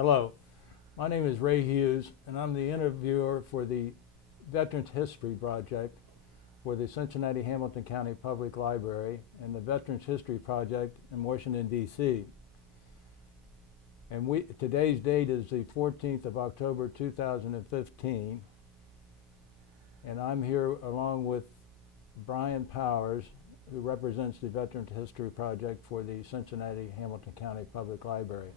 Hello, my name is Ray Hughes, and I'm the interviewer for the Veterans History Project for the Cincinnati Hamilton County Public Library and the Veterans History Project in Washington, D.C. And today's date is the 14th of October 2015, and I'm here along with Brian Powers, who represents the Veterans History Project for the Cincinnati Hamilton County Public Library.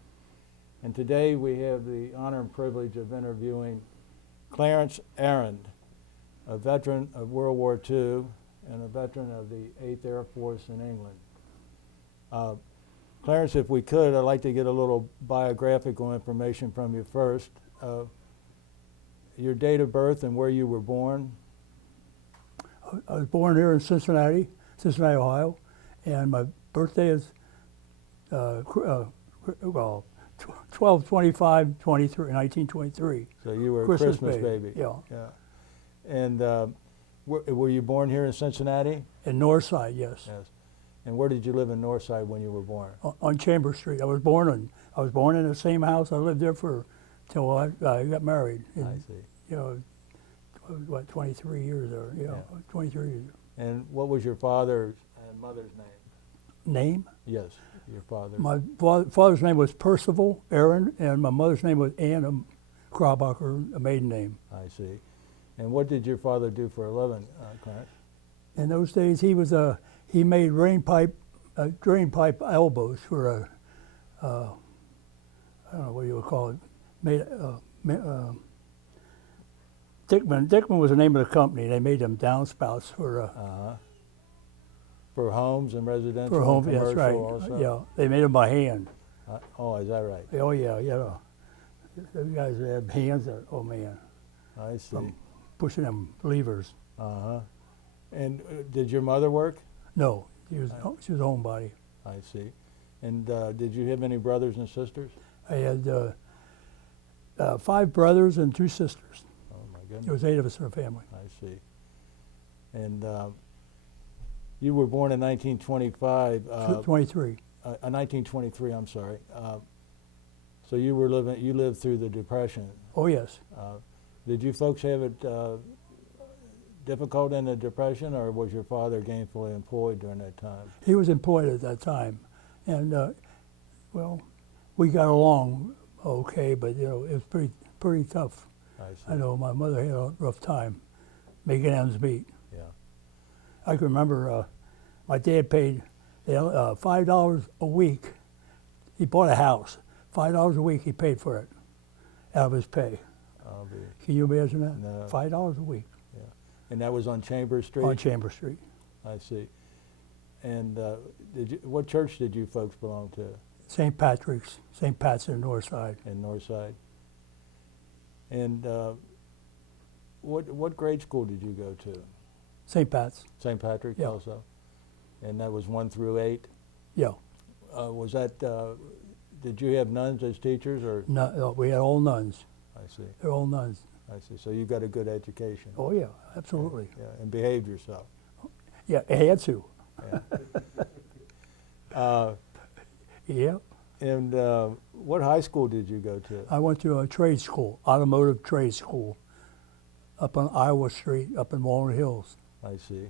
And today we have the honor and privilege of interviewing Clarence Arand, a veteran of World War II and a veteran of the 8th Air Force in England. Clarence, if we could, I'd like to get a little biographical information from you first. Your date of birth and where you were born. I was born here in Cincinnati, Ohio, and my birthday is 1923. So you were Christmas a Christmas baby. Yeah. And were you born here in Cincinnati? In Northside, yes. Yes. And where did you live in Northside when you were born? On Chambers Street. I was born in the same house. I lived there till I got married. I see. You know, what, 23 years or Yeah. 23 years. And what was your father's and mother's name? Name? Yes, your father. My father's name was Percival Arand, and my mother's name was Anna Krabacher, a maiden name. I see. And what did your father do for a living, Clarence? In those days, he made drain pipe elbows for I don't know what you would call it. Dickman was the name of the company. They made them downspouts For homes and residential. for home. And That's right. also? Yeah, they made them by hand. Oh, is that right? Oh yeah, yeah. Those guys had hands that, oh man, I see. pushing them levers. And did your mother work? No, she was a homebody. I see. And did you have any brothers and sisters? I had 5 brothers and 2 sisters. Oh my goodness. There was 8 of us in our family. I see. And you were born in 1925. 23. 1923. I'm sorry. So you lived through the Depression. Oh yes. Did you folks have it difficult in the Depression, or was your father gainfully employed during that time? He was employed at that time, and well, we got along okay, but you know, it was pretty tough. I see. I know my mother had a rough time making ends meet. Yeah. I can remember my dad paid $5 a week. He bought a house. $5 a week he paid for it out of his pay. Can you imagine that? No. $5 a week. Yeah. And that was on Chambers Street? On Chambers Street. I see. And what church did you folks belong to? St. Patrick's, St. Pat's in Northside. In Northside. And what grade school did you go to? St. Pat's. St. Patrick's Yeah. also? And that was 1 through 8? Yeah. Was that, did you have nuns as teachers, or? No, we had all nuns. I see. They're all nuns. I see. So you got a good education. Oh yeah, absolutely. Yeah, and behaved yourself. Yeah, I had to. Yeah. Yeah. And what high school did you go to? I went to a trade school, automotive trade school, up on Iowa Street, up in Walnut Hills. I see.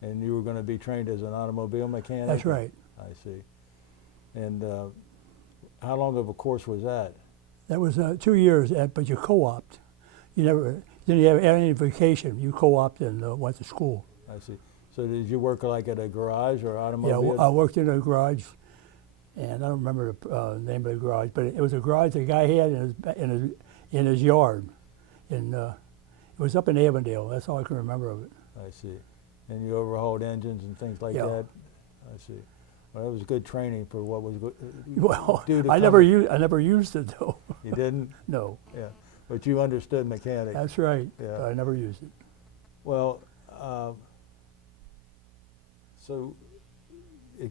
And you were going to be trained as an automobile mechanic? That's right. I see. And how long of a course was that? That was 2 years, but you co-opted. You didn't have any vacation. You co-opted and went to school. I see. So did you work like at a garage or automobile? Yeah, I worked in a garage, and I don't remember the name of the garage, but it was a garage the guy had in his yard. And it was up in Avondale. That's all I can remember of it. I see. And you overhauled engines and things like Yeah. that? I see. Well, that was good training for what was Well, due to I never used it though. You didn't? No. Yeah. But you understood mechanics. That's right. Yeah. But I never used it. Well, so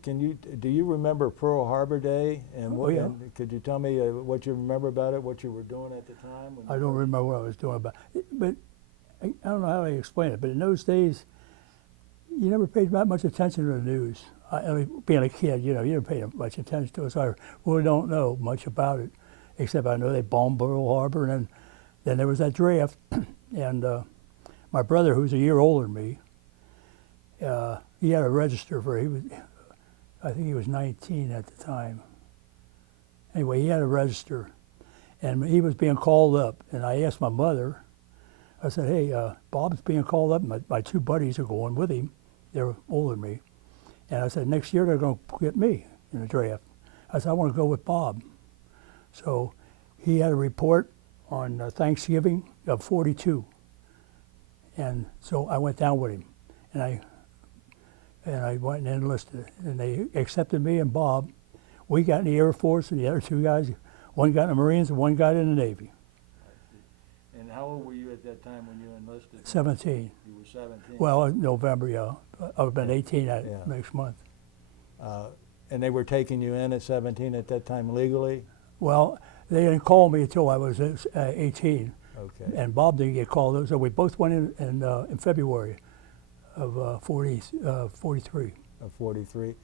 do you remember Pearl Harbor Day? And Oh, yeah. and could you tell me what you remember about it, what you were doing at the time? I don't remember what I was doing about it. But I don't know how to explain it, but in those days, you never paid that much attention to the news. I mean, being a kid, you know, you didn't pay much attention to it, so I really don't know much about it. except I know they bombed Pearl Harbor, and then there was that draft, and my brother, who's a year older than me, he had to register for. I think he was 19 at the time. Anyway, he had to register, and he was being called up. And I asked my mother, I said, "Hey, Bob's being called up. My two buddies are going with him. They're older than me." And I said, "Next year they're going to get me in the draft." I said, "I want to go with Bob." So he had a report on Thanksgiving of 42. And so I went down with him, and I went and enlisted, and they accepted me and Bob. We got in the Air Force, and the other two guys, one got in the Marines and one got in the Navy. And how old were you at that time when you enlisted? 17. You were 17. Well, November, yeah. I would have been 18 Yeah. next month. And they were taking you in at 17 at that time legally? Well, they didn't call me until I was 18. Okay. And Bob didn't get called. So we both went in February of 43. Of 43.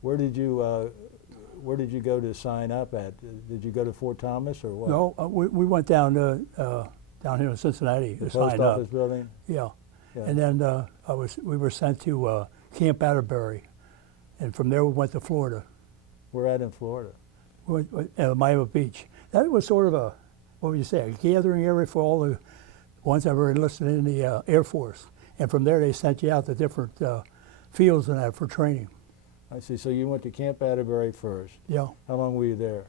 Where did you go to sign up at? Did you go to Fort Thomas or what? No, we went down here in Cincinnati The to post sign office up. building? Yeah. Yeah. And then we were sent to Camp Atterbury, and from there we went to Florida. We're at in Florida. We went, Miami Beach. That was sort of what would you say, a gathering area for all the ones that were enlisted in the Air Force. And from there they sent you out to different fields and that for training. I see. So you went to Camp Atterbury first. Yeah. How long were you there,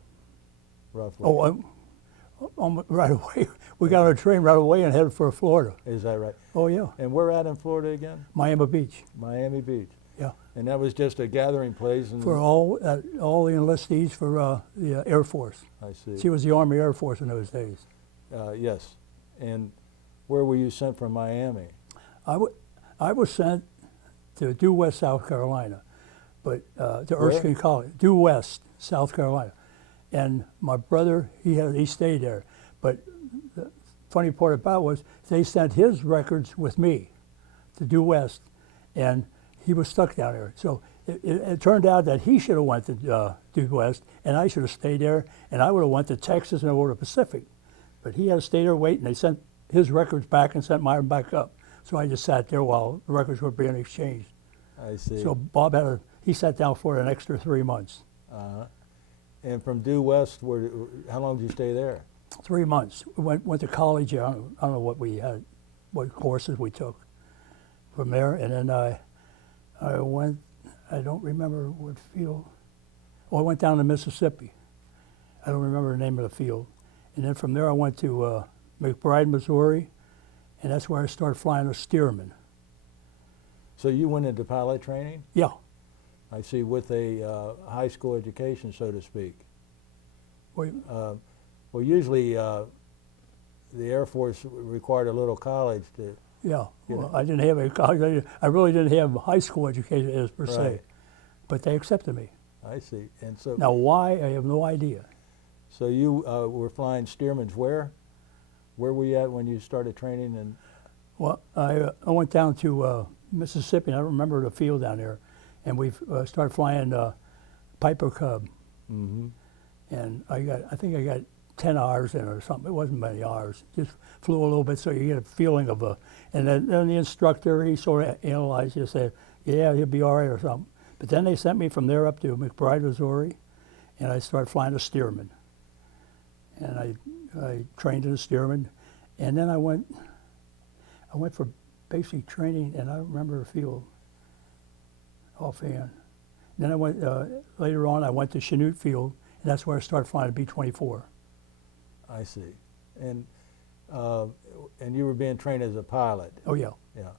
roughly? Oh, right away. We got on a train right away and headed for Florida. Is that right? Oh, yeah. And where at in Florida again? Miami Beach. Miami Beach. Yeah. And that was just a gathering place? And For all the enlistees for the Air Force. I see. She was the Army Air Force in those days. Yes. And where were you sent from Miami? I was sent to Due West, South Carolina, but to Erskine College, Due West, South Carolina. And my brother, he stayed there. But the funny part about it was they sent his records with me to Due West, and he was stuck down there. So it turned out that he should have went to Due West, and I should have stayed there, and I would have went to Texas and over to Pacific. But he had to stay there waiting. They sent his records back and sent mine back up. So I just sat there while the records were being exchanged. I see. So Bob he sat down for an extra 3 months. And from Due West, how long did you stay there? 3 months. We went to college. I don't know what we had, what courses we took from there. And then I went, I don't remember what field. Oh, I went down to Mississippi. I don't remember the name of the field. And then from there I went to McBride, Missouri, and that's where I started flying a Stearman. So you went into pilot training? Yeah. I see, with a high school education, so to speak. Well, Well, usually the Air Force required a little college to. yeah. You Well, know. I didn't have a college. I really didn't have high school education as per se, Right. but they accepted me. I see. And so. Now why, I have no idea. So you were flying Stearmans where? Where were you at when you started training? And Well, I went down to Mississippi, and I remember the field down there, and we started flying Piper Cub, mm-hmm. and I think I got 10 hours in it or something. It wasn't many hours. Just flew a little bit so you get a feeling of and then the instructor, he sort of analyzed you, said, yeah, he'll be all right or something. But then they sent me from there up to McBride, Missouri, and I started flying a Stearman. And I trained in a Stearman, and then I went for basic training, and I don't remember the field offhand. Then I went, later on, I went to Chanute Field, and that's where I started flying a B-24. I see. And you were being trained as a pilot. Oh, yeah. Yeah.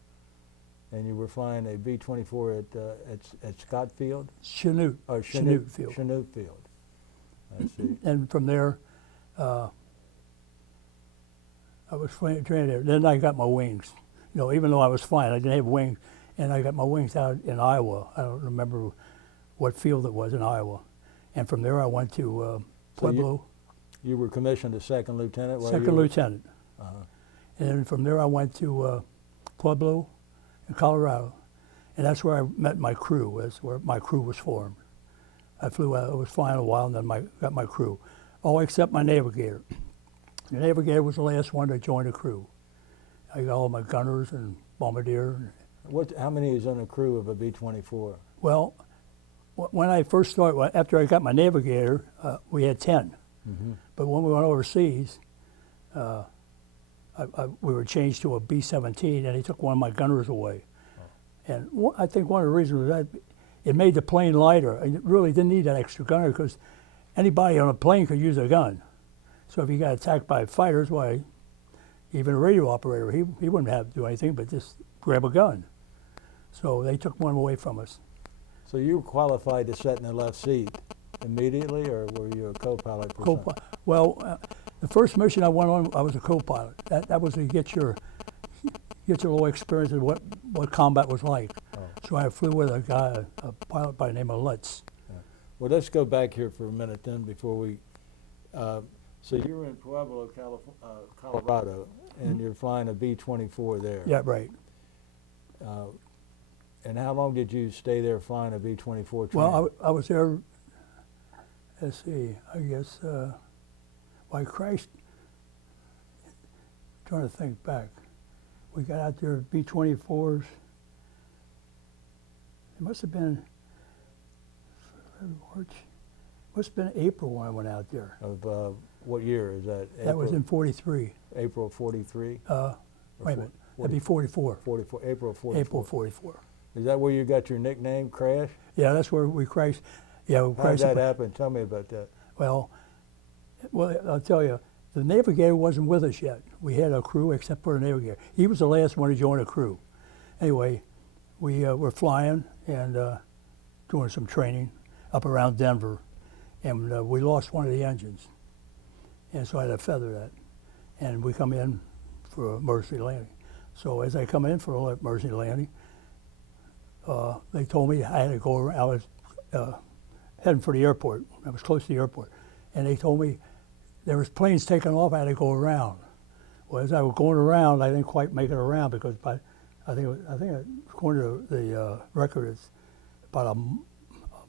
And you were flying a B-24 at Scott Field? Chanute. Or Chanute Field. Chanute Field. I see. And from there, I was trained there. Then I got my wings. You know, even though I was flying, I didn't have wings, and I got my wings out in Iowa. I don't remember what field it was in Iowa. And from there, I went to Pueblo. You were commissioned as second lieutenant? Second lieutenant. Uh-huh. And then from there, I went to Pueblo in Colorado. And that's where I met my crew. That's where my crew was formed. I was flying a while, and then got my crew. all except my navigator. The navigator was the last one to join the crew. I got all my gunners and bombardier. How many is on a crew of a B-24? Well, when I first started, after I got my navigator, we had 10. Mm-hmm. But when we went overseas, we were changed to a B-17, and he took one of my gunners away. Oh. And I think one of the reasons was that it made the plane lighter. And it really didn't need that extra gunner because anybody on a plane could use a gun. So if you got attacked by fighters, why, even a radio operator, he wouldn't have to do anything but just grab a gun. So they took one away from us. So you were qualified to sit in the left seat immediately, or were you a co-pilot? Well, the first mission I went on, I was a co-pilot. That was to get your little experience of what combat was like. Oh. So I flew with a pilot by the name of Lutz. Yeah. Well, let's go back here for a minute then before we. So you were in Pueblo, Colorado, and you're flying a B-24 there. Yeah, right. And how long did you stay there flying a B-24 train? Well, I was there, let's see, I guess, by Christ, trying to think back. We got out there B-24s. It must have been March. Must have been April when I went out there. Of what year is that? April? That was in 43. April 43? Wait a minute. That'd be 44. 44. April 44. April 44. Is that where you got your nickname, Crash? Yeah, that's where we crashed. Yeah, we crashed. How did that happen? Tell me about that. Well, I'll tell you, the navigator wasn't with us yet. We had a crew except for the navigator. He was the last one to join the crew. Anyway, we were flying and doing some training up around Denver, and we lost one of the engines. And so I had to feather that. And we come in for emergency landing. So as I come in for emergency landing, they told me I had to go around. I was heading for the airport. I was close to the airport. And they told me there was planes taking off, I had to go around. Well, as I was going around, I didn't quite make it around because I think according to the record, it's about a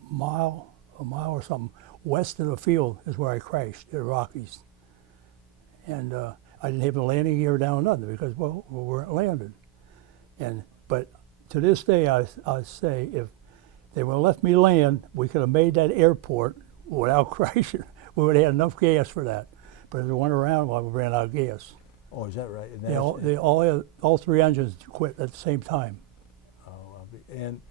mile or something west of the field is where I crashed, the Rockies. And I didn't have a landing gear down nothing because, well, we weren't landed. But to this day, I say if they would have left me land, we could have made that airport without crashing. We would have had enough gas for that. But as we went around, well, we ran out of gas. Oh, is that right? All three engines quit at the same time. Oh, and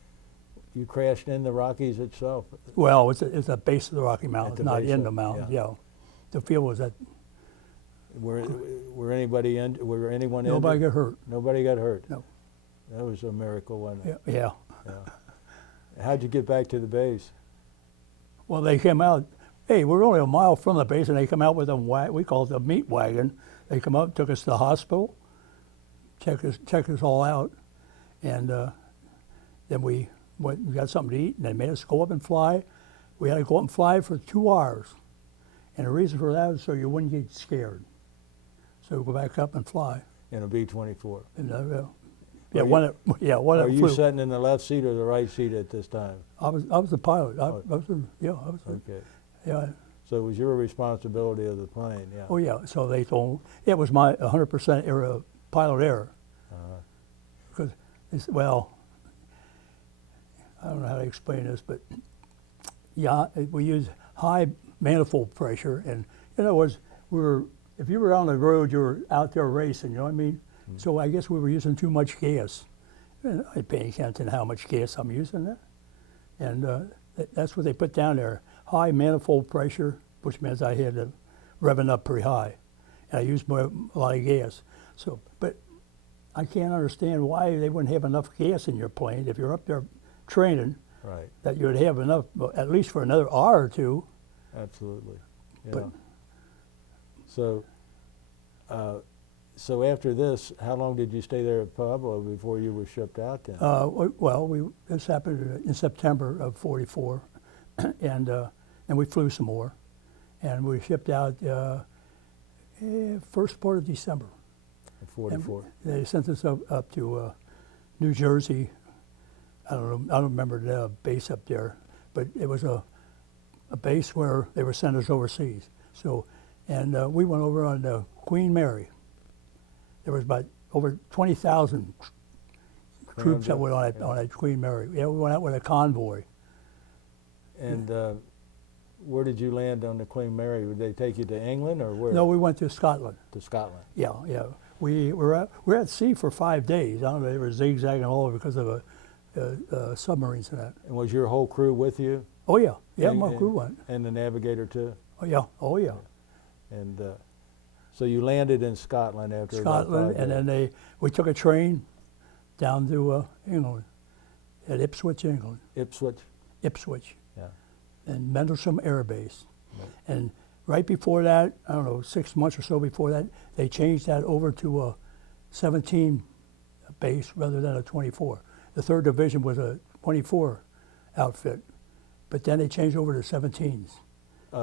you crashed in the Rockies itself? Well, it's at the base of the Rocky Mountains, not in the mountains. Yeah. Yeah. The field was at. Were anybody in? Were anyone injured? Nobody got hurt. Nobody got hurt. No. That was a miracle, wasn't it? Yeah. How'd you get back to the base? Well, they came out. Hey, we're only a mile from the base, and they come out with we call it a meat wagon. They come up, took us to the hospital, checked us all out, and then we went and got something to eat, and they made us go up and fly. We had to go up and fly for 2 hours, and the reason for that is so you wouldn't get scared. So we go back up and fly. In a B-24. One Are you sitting in the left seat or the right seat at this time? I was the pilot. I was. Okay. Yeah. So it was your responsibility of the plane, yeah. Oh yeah. So they told it was my 100% error, pilot error. Because I don't know how to explain this, but yeah, we use high manifold pressure, and in other words, if you were on the road, you were out there racing. You know what I mean? Mm-hmm. So I guess we were using too much gas. And I pay attention to how much gas I'm using there, and that's what they put down there. High manifold pressure, which means I had to revving up pretty high, and I used a lot of gas. So, but I can't understand why they wouldn't have enough gas in your plane if you're up there training. Right. That you would have enough, at least for another hour or two. Absolutely. Yeah. But, so after this, how long did you stay there at Pueblo before you were shipped out then? This happened in September of '44, and we flew some more, and we shipped out first part of December. 44. They sent us up to New Jersey. I don't remember the base up there, but it was a base where they were sent us overseas. So, and we went over on the Queen Mary. There was about over 20,000 troops that went on that Queen Mary. Yeah, we went out with a convoy. And where did you land on the Queen Mary? Would they take you to England or where? No, we went to Scotland. To Scotland. Yeah, yeah. We were at sea for 5 days. I don't know, they were zigzagging all over because of submarines and that. And was your whole crew with you? Oh yeah, yeah, And- my crew went. And the navigator too? Oh yeah, oh yeah. And so you landed in Scotland after about Scotland, 5 and days. then we took a train down to England, at Ipswich, England. Ipswich? Ipswich, Yeah. and Mendlesham Air Base. Right. And right before that, I don't know, 6 months or so before that, they changed that over to a 17 base rather than a 24. The 3rd Division was a 24 outfit, but then they changed over to 17s.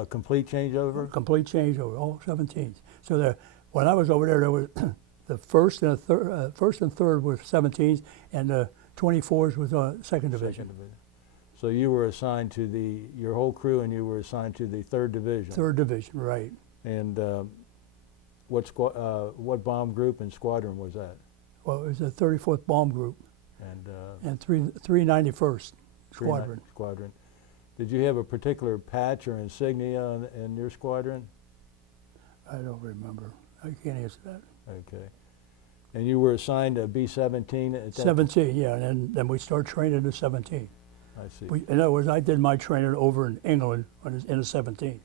Complete changeover? Complete changeover, all 17s. So when I was over there was the first and third was 17s, and the 24s was 2nd Division. So you were assigned to your whole crew, and you were assigned to the 3rd Division. 3rd Division, right. And what bomb group and squadron was that? Well, it was the 34th Bomb Group and 391st Squadron. Squadron. Did you have a particular patch or insignia in your squadron? I don't remember. I can't answer that. Okay. And you were assigned a B-17 at that 17, yeah, and then we started training at 17. I see. In other words, I did my training over in England in a 17.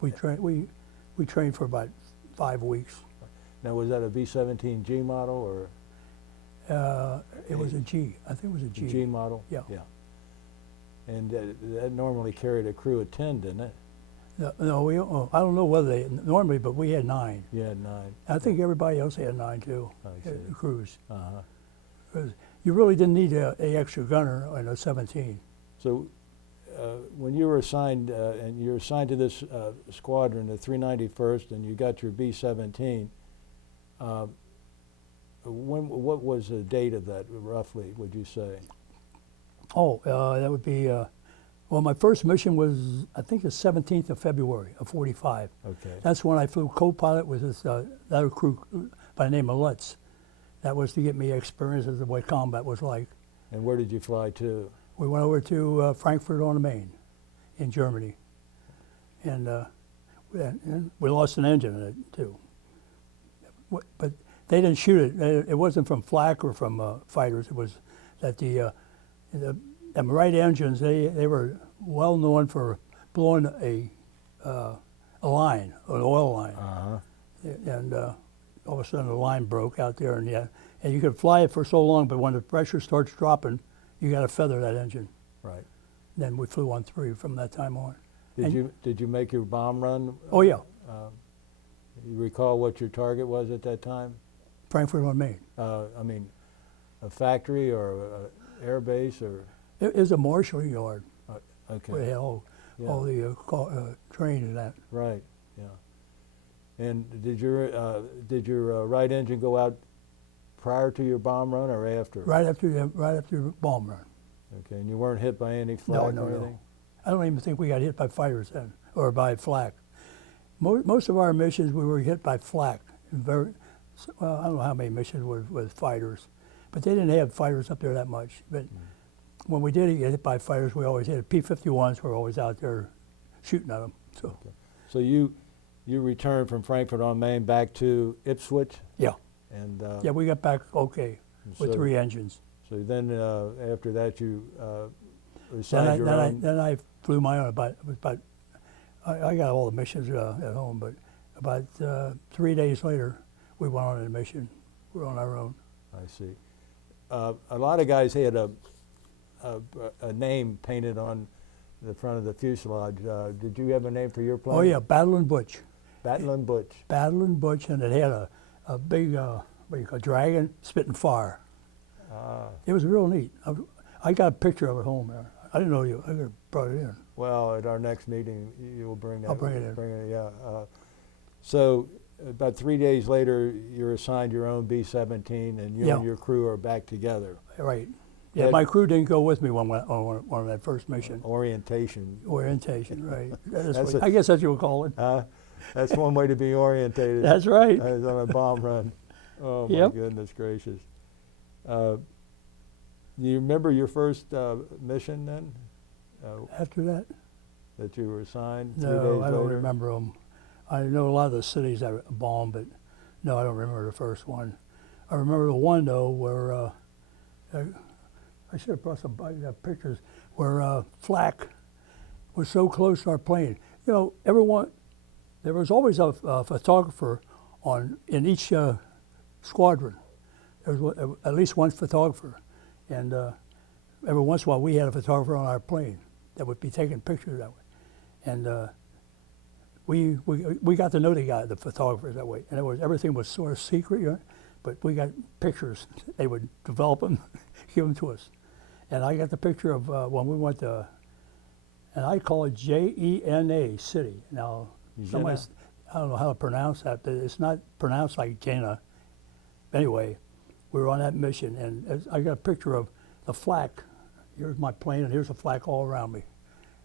We trained for about 5 weeks. Now, was that a B-17G model or It was a G. I think it was a a G. G model? Yeah. Yeah. And that normally carried a crew of 10, didn't it? No, I don't know whether they normally, but we had 9. You had 9. I think everybody else had 9 too. I see. Crews. Uh-huh. 'Cause you really didn't need a extra gunner in a 17. So when you were assigned, and you're assigned to this squadron, the 391st, and you got your B-17, what was the date of that, roughly, would you say? Oh, that would be, well, my first mission was, I think, the 17th of February of 45. Okay. That's when I flew co-pilot with this other crew by the name of Lutz. That was to get me experience as to what combat was like. And where did you fly to? We went over to Frankfurt on the Main in Germany. And we lost an engine in it, too. But they didn't shoot it. It wasn't from flak or from fighters. It was that the right engines, they were well known for blowing a line, an oil line. Uh-huh. And all of a sudden the line broke out there, and you could fly it for so long, but when the pressure starts dropping, you got to feather that engine. Right. Then we flew on 3 from that time on. Did you make your bomb run? Oh yeah, You recall what your target was at that time? Frankfurt on Main. I mean, a factory or a air base or? It is a marshalling yard. Okay. We had all the train and that. Right. Yeah. And did your right engine go out prior to your bomb run or after? Right after the bomb run. Okay. And you weren't hit by any flak No. or anything? I don't even think we got hit by fighters then, or by flak. Most of our missions we were hit by flak. I don't know how many missions with fighters, but they didn't have fighters up there that much. But when we did get hit by fighters, we always had P-51s. Were always out there shooting at them. So. Okay. So you returned from Frankfurt on Main back to Ipswich? Yeah. And Yeah, we got back okay with so- 3 engines. So then after that you assigned your own? Then I flew my own. I got all the missions at home, but about 3 days later, we went on a mission. We were on our own. I see. A lot of guys had a name painted on the front of the fuselage. Did you have a name for your plane? Oh yeah, Battle and Butch. Battle and Butch. Battle and Butch, and it had a big what do you call it, dragon spitting fire. Ah. It was real neat. I got a picture of it home there. I didn't know you. I could have brought it in. Well, at our next meeting, you will bring that. I'll bring it in. Yeah. So about 3 days later, you're assigned your own B-17, and you Yeah. and your crew are back together. Right. Yeah, That- my crew didn't go with me on that first mission. Orientation. Orientation, right. That's I guess that's what you would call it. That's one way to be orientated. That's right. On a bomb run. Oh my Yep. goodness gracious. You remember your first mission then? After that, That you were assigned 3 days no, later? I don't remember them. I know a lot of the cities that bombed, but no, I don't remember the first one. I remember the one though where I should have brought some pictures where flak was so close to our plane. You know, everyone there was always a photographer in each squadron. There was at least one photographer, and every once in a while we had a photographer on our plane that would be taking pictures that way, and we got to know the photographers that way, and everything was sort of secret, you know, but we got pictures. They would develop them, give them to us, and I got the picture of when we went to, and I call it Jena City. Now, Jena? I don't know how to pronounce that, but it's not pronounced like Jena. Anyway, we were on that mission, and I got a picture of the flak. Here's my plane, and here's the flak all around me.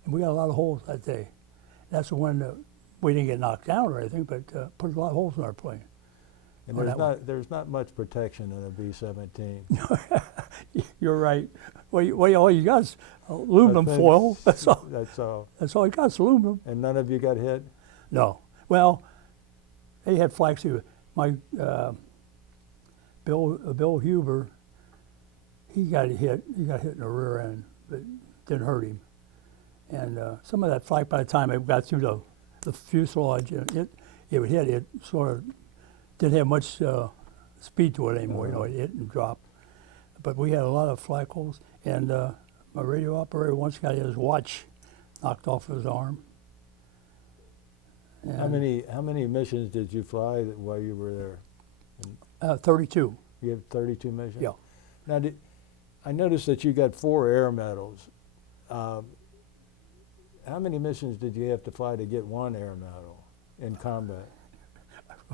And we got a lot of holes that day. That's the one that we didn't get knocked down or anything, but put a lot of holes in our plane. And there's not much protection in a B-17. You're right. All you got is aluminum foil. That's all. That's all. That's all you got is aluminum. And none of you got hit? No. Well, they had flaks too. My Bill Huber, he got hit. He got hit in the rear end, but didn't hurt him. And some of that flak, by the time it got through the fuselage, it would hit. It sort of didn't have much speed to it anymore. You know, it hit and dropped. But we had a lot of flak holes, and my radio operator once got his watch knocked off his arm. And How many missions did you fly while you were there? 32. You had 32 missions? Yeah. Now, I noticed that you got 4 air medals. How many missions did you have to fly to get 1 air medal in combat?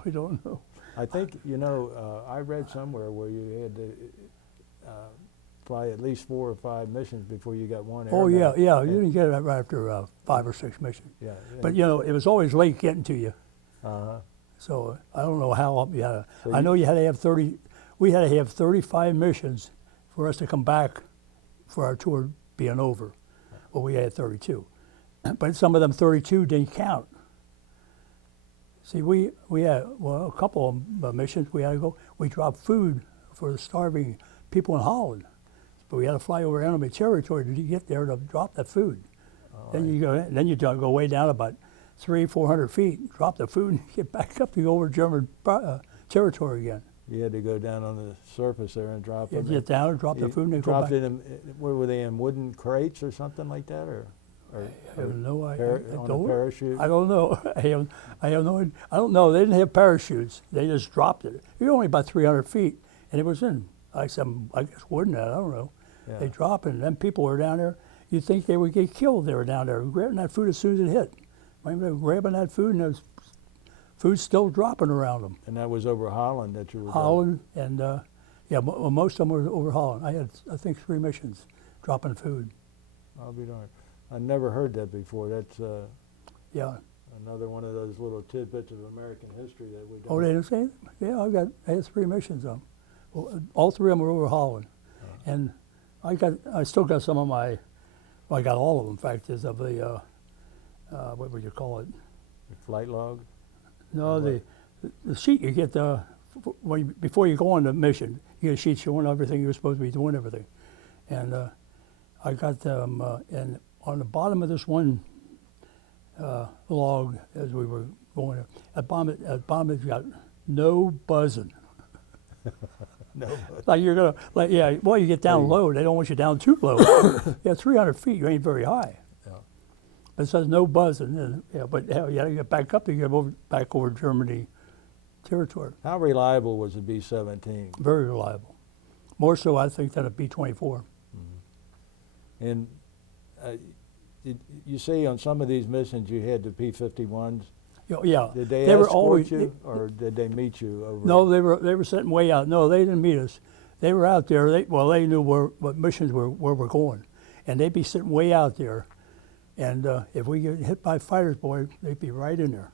I don't know. I think, you know, I read somewhere where you had to fly at least 4 or 5 missions before you got 1 air Oh, medal. yeah. You didn't get it right after 5 or 6 missions. Yeah. But, you know, it was always late getting to you. Uh-huh. So I don't know how up you had to. So I know you had to have 30. We had to have 35 missions for us to come back for our tour being over. Well, we had 32, but some of them 32 didn't count. See, we had a couple of missions we had to go. We dropped food for the starving people in Holland, but we had to fly over enemy territory to get there to drop that food. Then you go way down about 300-400 feet, drop the food, and get back up to go over German territory again. You had to go down on the surface there and drop You them. get down and drop the food and then go dropped back. it in, what were they in, wooden crates or something like that, or I have no idea. on a parachute? I don't know. I have no idea. I don't know. They didn't have parachutes. They just dropped it. It was only about 300 feet, and it was in, I guess, wooden. I don't know. Yeah. They dropped it, and then people were down there. You'd think they would get killed. They were down there grabbing that food as soon as it hit. They were grabbing that food, and there's food still dropping around them. And that was over Holland that you were Holland, and most of them were over Holland. I had, I think, 3 missions dropping food. I'll be darned. I never heard that before. That's Yeah. another one of those little tidbits of American history that we don't. Oh, they didn't say anything? Yeah, I had 3 missions on 'em. Well, all 3 of them were over Holland. And I still got some of my, well, I got all of them, in fact, is of the, what would you call it? The flight log? No, the sheet you get before you go on the mission, you get a sheet showing everything you're supposed to be doing, everything. And I got them, and on the bottom of this one log, as we were going, at bottom it's got no buzzing. No. Like you're gonna, like you get down low. They don't want you down too low. Yeah, 300 feet, you ain't very high. Yeah. But it says no buzzing. And, but hell, you gotta get back up to get back over Germany territory. How reliable was the B-17? Very reliable. More so, I think, than a B-24. And you say on some of these missions you had the P-51s. Yeah. Did they were escort always, you, or did they meet you over? No, they were sitting way out. No, they didn't meet us. They were out there. They knew what missions where we're going, and they'd be sitting way out there. And if we get hit by fighters, boy, they'd be right in there.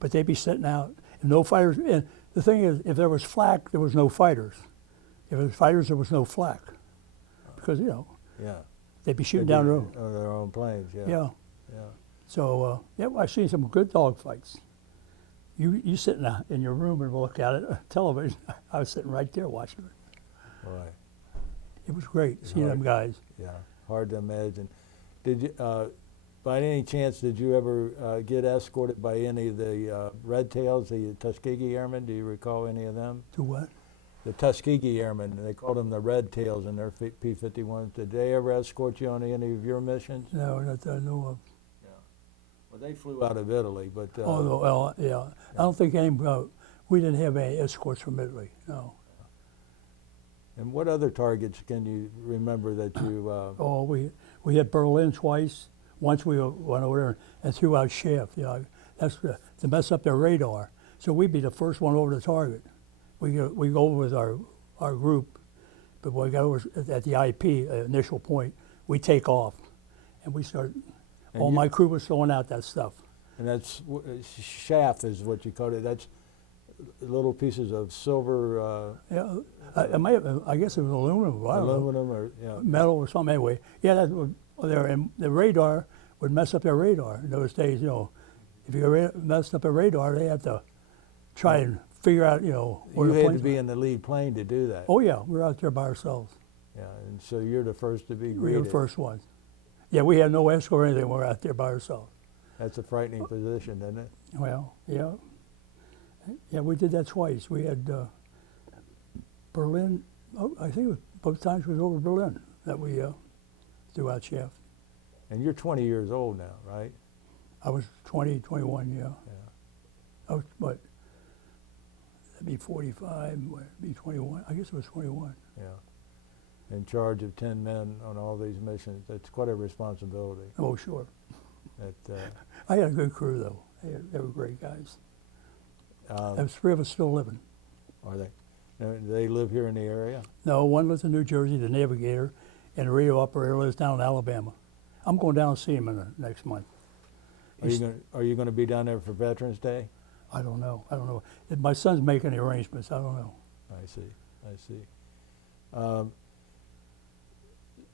but they'd be sitting out, and no fighters. And the thing is, if there was flak, there was no fighters. If there was fighters, there was no flak, because Yeah. they'd be shooting They'd down be the road. on their own planes. Yeah. Yeah. Yeah. So yeah, I've seen some good dog fights. You sit in your room and look at it television. I was sitting right there watching it. Boy. It was great seeing them guys. Yeah. Hard to imagine. Did you, by any chance, did you ever get escorted by any of the Red Tails, the Tuskegee Airmen? Do you recall any of them? To what? The Tuskegee Airmen, they called them the Red Tails in their P-51s. Did they ever escort you on any of your missions? No, not that I know of. Yeah. Well, they flew out of Italy, but Well, yeah. I don't think any. We didn't have any escorts from Italy. No. and what other targets can you remember that you? Oh, we hit Berlin twice. Once we went over there and threw out Shaft. That's to mess up their radar. So we'd be the first one over the target. We go over with our group, but when we got over at the IP initial point, we take off, and we start. And All my crew was throwing out that stuff. And that's chaff is what you call it. That's little pieces of silver, Yeah, I guess it was aluminum. I don't know. aluminum, or Metal or something anyway. Yeah, that would there, and the radar would mess up their radar. In those days, if you messed up a radar, they had to try and figure out, where You the had to planes be were. in the lead plane to do that. Oh yeah, we were out there by ourselves. Yeah, and so you're the first to be We greeted. were the first ones. Yeah, we had no escort or anything. We were out there by ourselves. That's a frightening position, isn't it? Well, yeah. Yeah, we did that twice. We had Berlin. Oh, I think it was both times it was over Berlin that we threw out Shaft. And you're 20 years old now, right? I was 20, 21, yeah. Yeah. I was, what? That'd be 45, what, be 21. I guess it was 21. Yeah. In charge of 10 men on all these missions. That's quite a responsibility. Oh, sure. That, I had a good crew, though. They were great guys. There's 3 of us still living. are they? They live here in the area? No, one lives in New Jersey, the navigator, and the radio operator lives down in Alabama. I'm going down to see him in the next month. Are you going to be down there for Veterans Day? I don't know. My son's making the arrangements. I don't know. I see.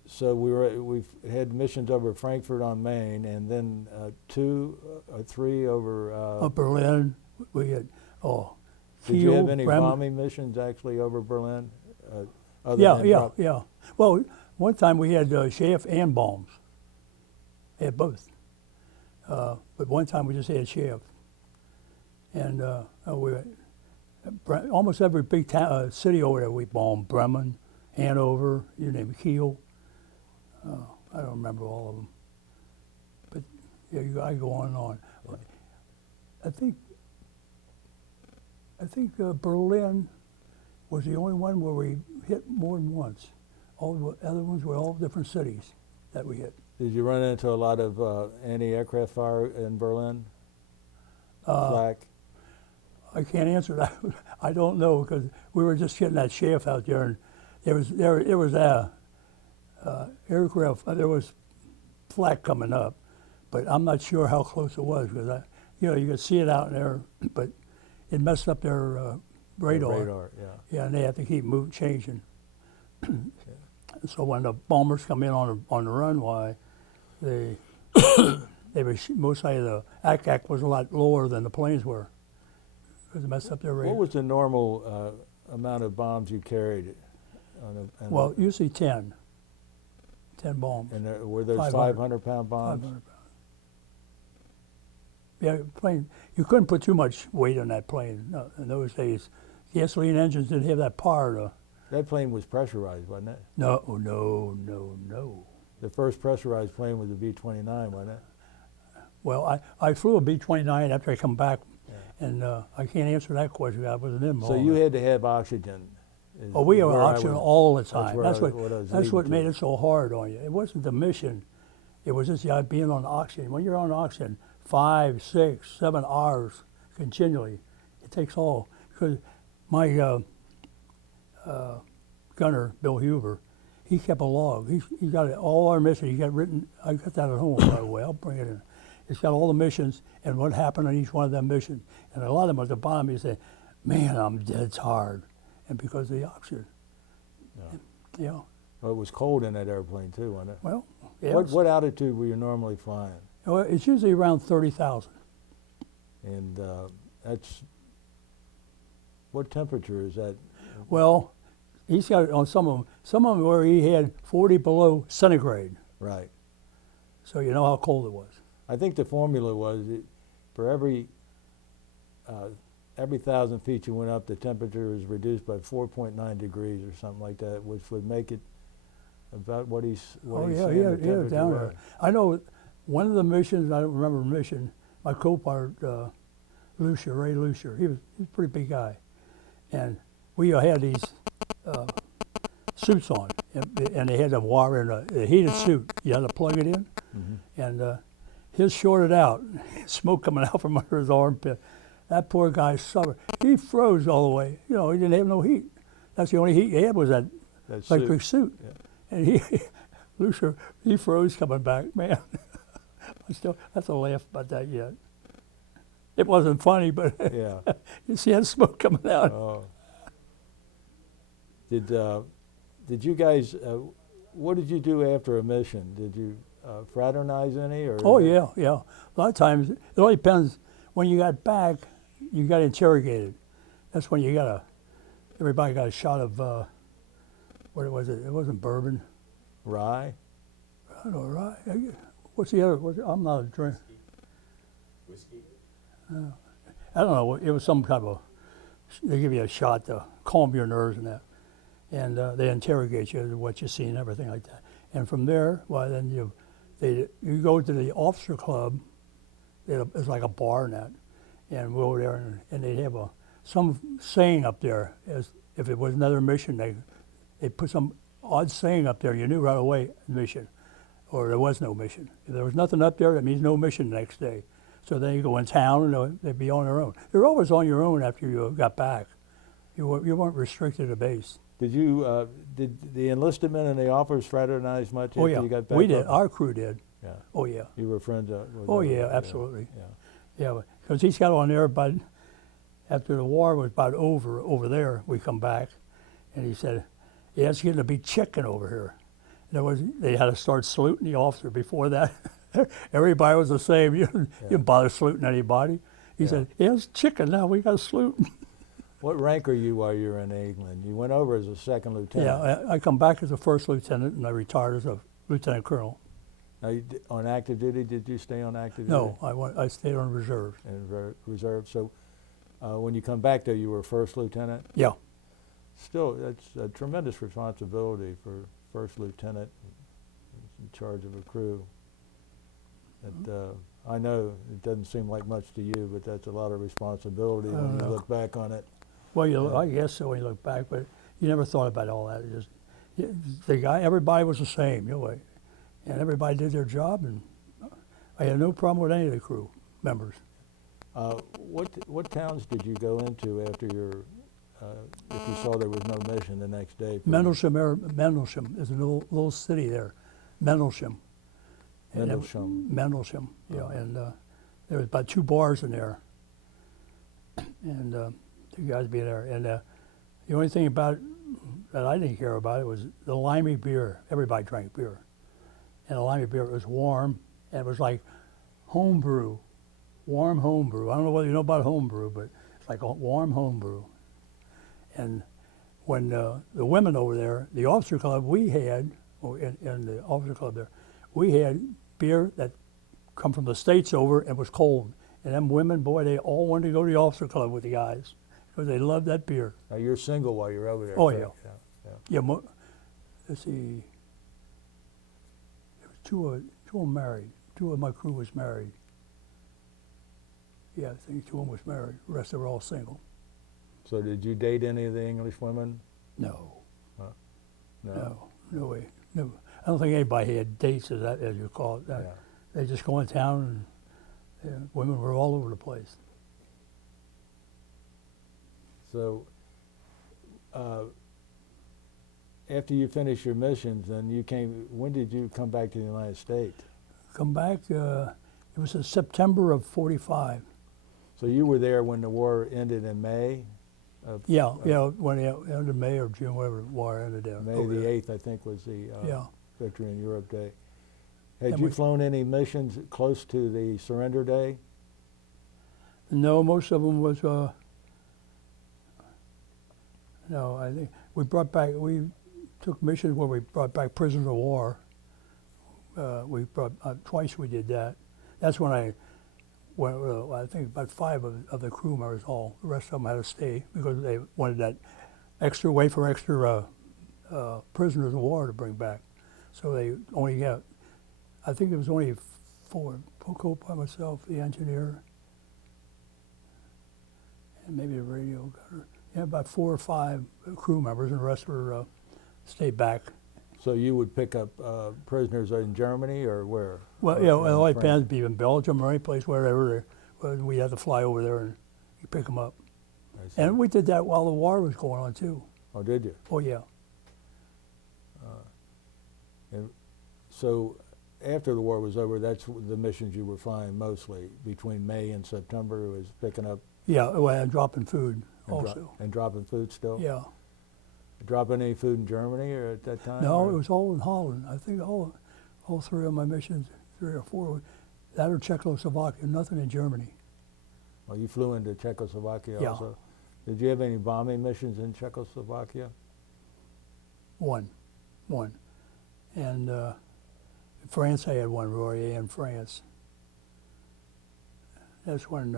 So we've had missions over Frankfurt on Main, and then 2 or 3 over. Berlin, we had Did you have Kiel, any Bremen. bombing missions actually over Berlin? Other than Yeah. Well, one time we had chaff and bombs. We had both. But one time we just had chaff. And almost every big town, city over there we bombed. Bremen, Hanover, you name it, Kiel. I don't remember all of them. But yeah, I go on and on. I think Berlin was the only one where we hit more than once. All the other ones were all different cities that we hit. Did you run into a lot of anti-aircraft fire in Berlin? Flak? I can't answer that. I don't know because we were just getting that chaff out there, and there was aircraft. There was flak coming up, but I'm not sure how close it was because you could see it out there, but it messed up their radar. Radar, yeah. Yeah, and they have to keep changing. So when the bombers come in on the runway, they were mostly the ACAC was a lot lower than the planes were because it messed up their radar. What was the normal amount of bombs you carried? Well, usually 10 bombs. And were those 500. 500-pound bombs? 500 pounds. Yeah, plane. You couldn't put too much weight on that plane in those days. Gasoline engines didn't have that power. That plane was pressurized, wasn't it? No. The first pressurized plane was the B-29, wasn't it? Well, I flew a B-29 after I come back, and I can't answer that question. I wasn't in. So you had to have oxygen. Oh, we were oxygen all the time. That's That's what made it so hard on you. It wasn't the mission. It was just being on oxygen. When you're on oxygen 5, 6, 7 hours continually, it takes all. Because my gunner, Bill Huber, he kept a log. He got all our missions. He got written. I got that at home, by the way. I'll bring it in. It's got all the missions and what happened on each one of them missions. And a lot of them at the bottom, you say, man, I'm dead tired. And because of the oxygen. Yeah. You know, Well, it was cold in that airplane too, wasn't it? well, yeah. What altitude were you normally flying? Well, it's usually around 30,000. And that's, what temperature is that? Well, he's got it on some of them where he had 40 below centigrade. Right. So you know how cold it was. I think the formula was for every 1,000 feet you went up, the temperature was reduced by 4.9 degrees or something like that, which would make it about what he's saying the temperature down was. there. I know one of the missions, I don't remember the mission, my co-pilot, Ray Lucier, he was a pretty big guy. And we had these suits on, and they had a wire in a heated suit. You had to plug it in, and his shorted out, smoke coming out from under his armpit. That poor guy suffered. He froze all the way. You know, he didn't have no heat. That's the only heat he had was that electric suit. Yeah. And Lucier, he froze coming back, man. That's a laugh about that yet. It wasn't funny, but Yeah. you see that smoke coming out. Oh. Did you guys? What did you do after a mission? Did you fraternize any? Or Oh yeah. A lot of times, it only depends. When you got back, you got interrogated. That's when everybody got a shot of, what was it? It wasn't bourbon. Rye? I don't know, rye. What's the other? I'm not a drink. Whiskey? I don't know. It was some kind of they give you a shot to calm your nerves and that. And they interrogate you, what you see and everything like that. And from there, well, then you go to the officer club. It's like a bar and that. And we'll go there and they'd have some saying up there. As if it was another mission, they put some odd saying up there. You knew right away, mission. Or there was no mission. If there was nothing up there, that means no mission the next day. So then you go in town and they'd be on their own. You're always on your own after you got back. You weren't restricted to base. Did you? Did the enlisted men and the officers fraternize much after you got back? We did. Our crew did. Yeah. Oh yeah. You were friends with Oh them? yeah, absolutely. Yeah. Yeah, because he's got on there, but after the war was about over there, we come back, and he said, yeah, it's getting to be chicken over here. They had to start saluting the officer. Before that, everybody was the same. You didn't bother saluting anybody. He said, yeah, it's chicken now, we got to salute. What rank are you while you were in England? You went over as a second lieutenant. Yeah, I come back as a first lieutenant, and I retired as a lieutenant colonel. Now, on active duty, did you stay on active duty? No, I stayed on reserve. And reserve. So when you come back there, you were first lieutenant? Yeah. Still, that's a tremendous responsibility for first lieutenant in charge of a crew. I know it doesn't seem like much to you, but that's a lot of responsibility when you look back on it. Well, I guess so when you look back, but you never thought about all that. Everybody was the same, and everybody did their job, and I had no problem with any of the crew members. What towns did you go into after if you saw there was no mission the next day? Mendlesham is a little city there, Mendlesham. Mendlesham. Yeah, and there was about 2 bars in there, and 2 guys be there. And the only thing about that I didn't care about it was the limey beer. Everybody drank beer, and the limey beer was warm, and it was like homebrew, warm homebrew. I don't know whether you know about homebrew, but it's like a warm homebrew. And when the women over there, the officer club we had, in the officer club there, we had beer that come from the States over and was cold. And them women, boy, they all wanted to go to the officer club with the guys because they loved that beer. Now, you're single while you're over there. Oh, correct? Yeah, let's see. There was two of them married. 2 of my crew was married. Yeah, I think 2 of them was married. The rest were all single. So did you date any of the English women? No. No. No way. No. I don't think anybody had dates, as you call it. They just go in town, and women were all over the place. So after you finished your missions, then when did you come back to the United States? Come back, It was in September of '45. So you were there when the war ended in May? Yeah, when it ended May or June, whatever the war ended there. May the 8th, I think, was the Yeah. Victory in Europe Day. Had And you we- flown any missions close to the surrender day? No, most of them was, no, I think we took missions where we brought back prisoners of war. Twice we did that. That's when I think about 5 of the crew members all. The rest of them had to stay because they wanted that extra prisoners of war to bring back. So they only got, I think it was only 4, Poco by myself, the engineer, and maybe the radio cutter. Yeah, about 4 or 5 crew members, and the rest were stayed back. So you would pick up prisoners in Germany or where? Well, Or you know, in it only France? depends, be in Belgium or any place, wherever. We had to fly over there and you pick them up. I see. And we did that while the war was going on too. Oh, did you? Oh yeah. And so after the war was over, that's the missions you were flying mostly between May and September, was picking up Yeah, well, and dropping food and, also. and dropping food still? Yeah. Dropping any food in Germany or at that time? No, or- it was all in Holland. I think all 3 of my missions, 3 or 4, that or Czechoslovakia, nothing in Germany. Well, you flew into Czechoslovakia Yeah. also. Did you have any bombing missions in Czechoslovakia? One. And France, I had one, Royer in France. That's when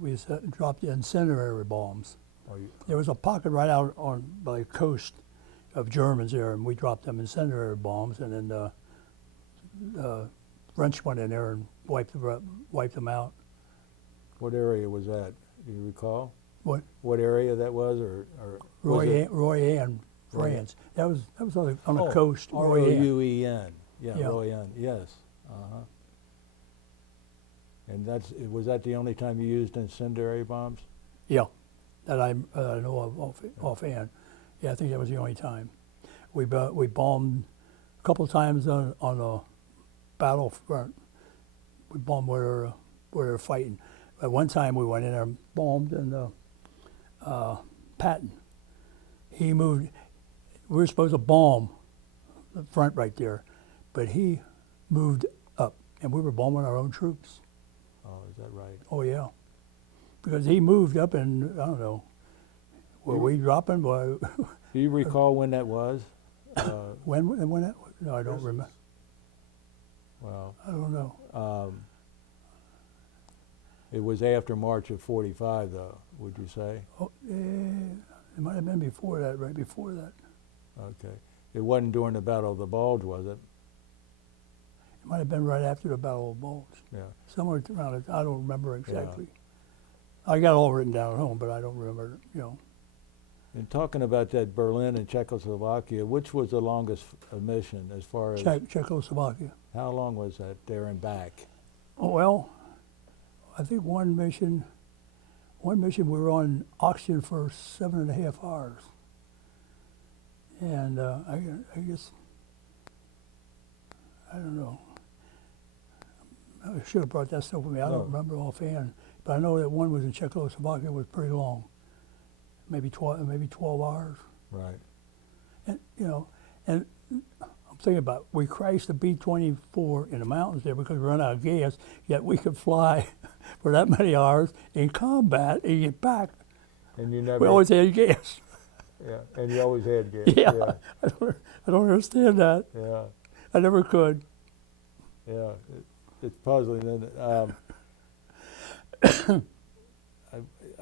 we dropped the incendiary bombs. Or you, There was a pocket right out on by the coast of Germans there, and we dropped them incendiary bombs, and then the French went in there and wiped them out. what area was that? Do you recall? What? What area that was, or was it- Royer in France. That was on the coast. R-O-U-E-N. Yeah, Yeah. Rouen. Yes. Uh-huh. And was that the only time you used incendiary bombs? Yeah, that I know of offhand. Yeah, I think that was the only time. We bombed a couple times on the battlefront. We bombed where they're fighting. At one time we went in there and bombed in Patton. He moved. We were supposed to bomb the front right there, but he moved up, and we were bombing our own troops. Oh, is that right? Oh yeah, because he moved up, and I don't know. Were we dropping? Well, Do you recall when that was? when that? No, I don't remember. Well, I don't know. it was after March of '45, though. Would you say? Oh, it might have been before that. Right before that. Okay. It wasn't during the Battle of the Bulge, was it? It might have been right after the Battle of Bulge. Yeah. Somewhere around it. I don't remember exactly. I got it all written down at home, but I don't remember. And talking about that Berlin and Czechoslovakia, which was the longest mission as far as Czechoslovakia. how long was that there and back? Oh, well, I think one mission we were on oxygen for 7.5 hours. And I guess, I don't know. I should have brought that stuff with me. I No. don't remember offhand. But I know that one was in Czechoslovakia, was pretty long. Maybe 12 hours. Right. And, and I'm thinking about, we crashed the B-24 in the mountains there because we ran out of gas, yet we could fly for that many hours in combat and get back. And you never. We always had gas. Yeah. And you always had gas. Yeah. I don't understand that. Yeah. I never could. Yeah. It's puzzling. And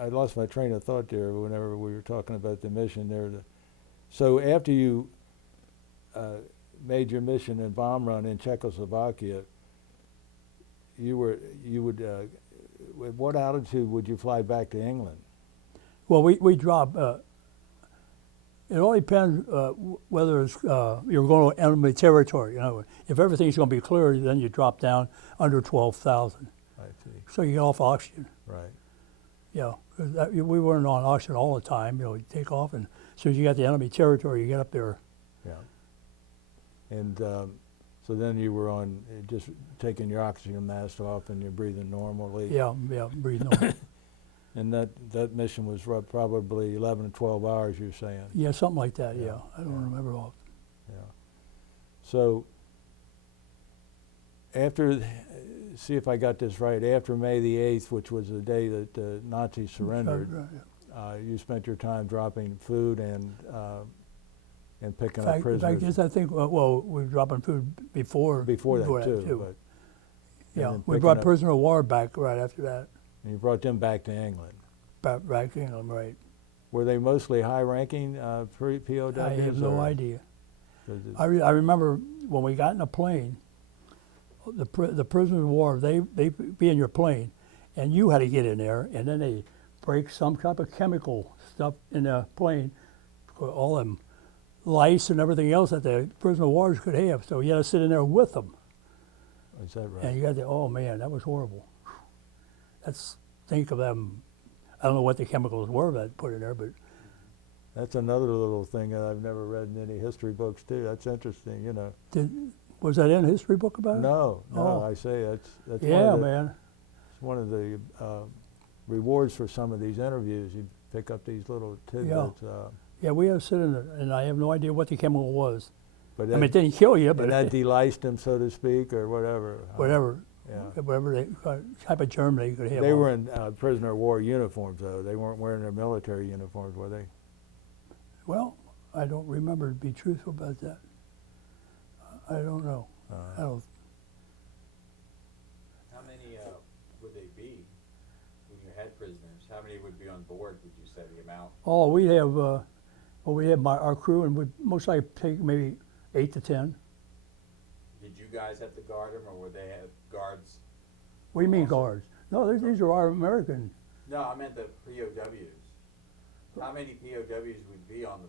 I lost my train of thought there whenever we were talking about the mission there. So after you made your mission and bomb run in Czechoslovakia, at what altitude would you fly back to England? Well, we drop. It all depends whether it's, you're going to enemy territory. If everything's going to be clear, then you drop down under 12,000. I see. So you get off oxygen. Right. Yeah, 'cause we weren't on oxygen all the time. You take off, and as soon as you got the enemy territory, you get up there. Yeah. And So then you were on just taking your oxygen mask off and you're breathing normally. Yeah, breathing on. And that mission was probably 11 or 12 hours, you're saying. Yeah, something like that, Yeah, yeah. I don't yeah. remember all. Yeah. So after, see if I got this right, after May the 8th, which was the day that the Nazis surrendered, you spent your time dropping food and picking up In prisoners. fact, yes, I think, well, we were dropping food before Before that too. But, yeah, then we picking brought up- prisoner of war back right after that. and you brought them back to England. Back to England, right. Were they mostly high-ranking POWs? I have no or- idea. 'cause it- I remember when we got in a plane, the prisoners of war, they be in your plane, and you had to get in there, and then they break some type of chemical stuff in the plane, for all them lice and everything else that the prisoner of wars could have. So you had to sit in there with them, Is that right? and you got to, oh man, that was horrible. Think of them. I don't know what the chemicals were that put in there, but That's another little thing that I've never read in any history books too. That's interesting, you know. was that in a history book about it? No, Oh. I say that's Yeah, one of the, man. it's one of the rewards for some of these interviews. You pick up these little tidbits. Yeah, we had to sit in there, and I have no idea what the chemical was. But I mean, it didn't kill you, but and that deliced them, so to speak, or whatever. whatever, Yeah. whatever type of germ they could have. They on were it. in prisoner of war uniforms, though. They weren't wearing their military uniforms, were they? Well, I don't remember, to be truthful about that. I don't know. I don't. How many would they be when you had prisoners? How many would be on board, would you say, the amount? Oh, we have, our crew, and we most likely take maybe 8 to 10. Did you guys have to guard them, or would they have guards? What do you mean Awesome. guards? No, these are our American. No, I meant the POWs. How many POWs would be on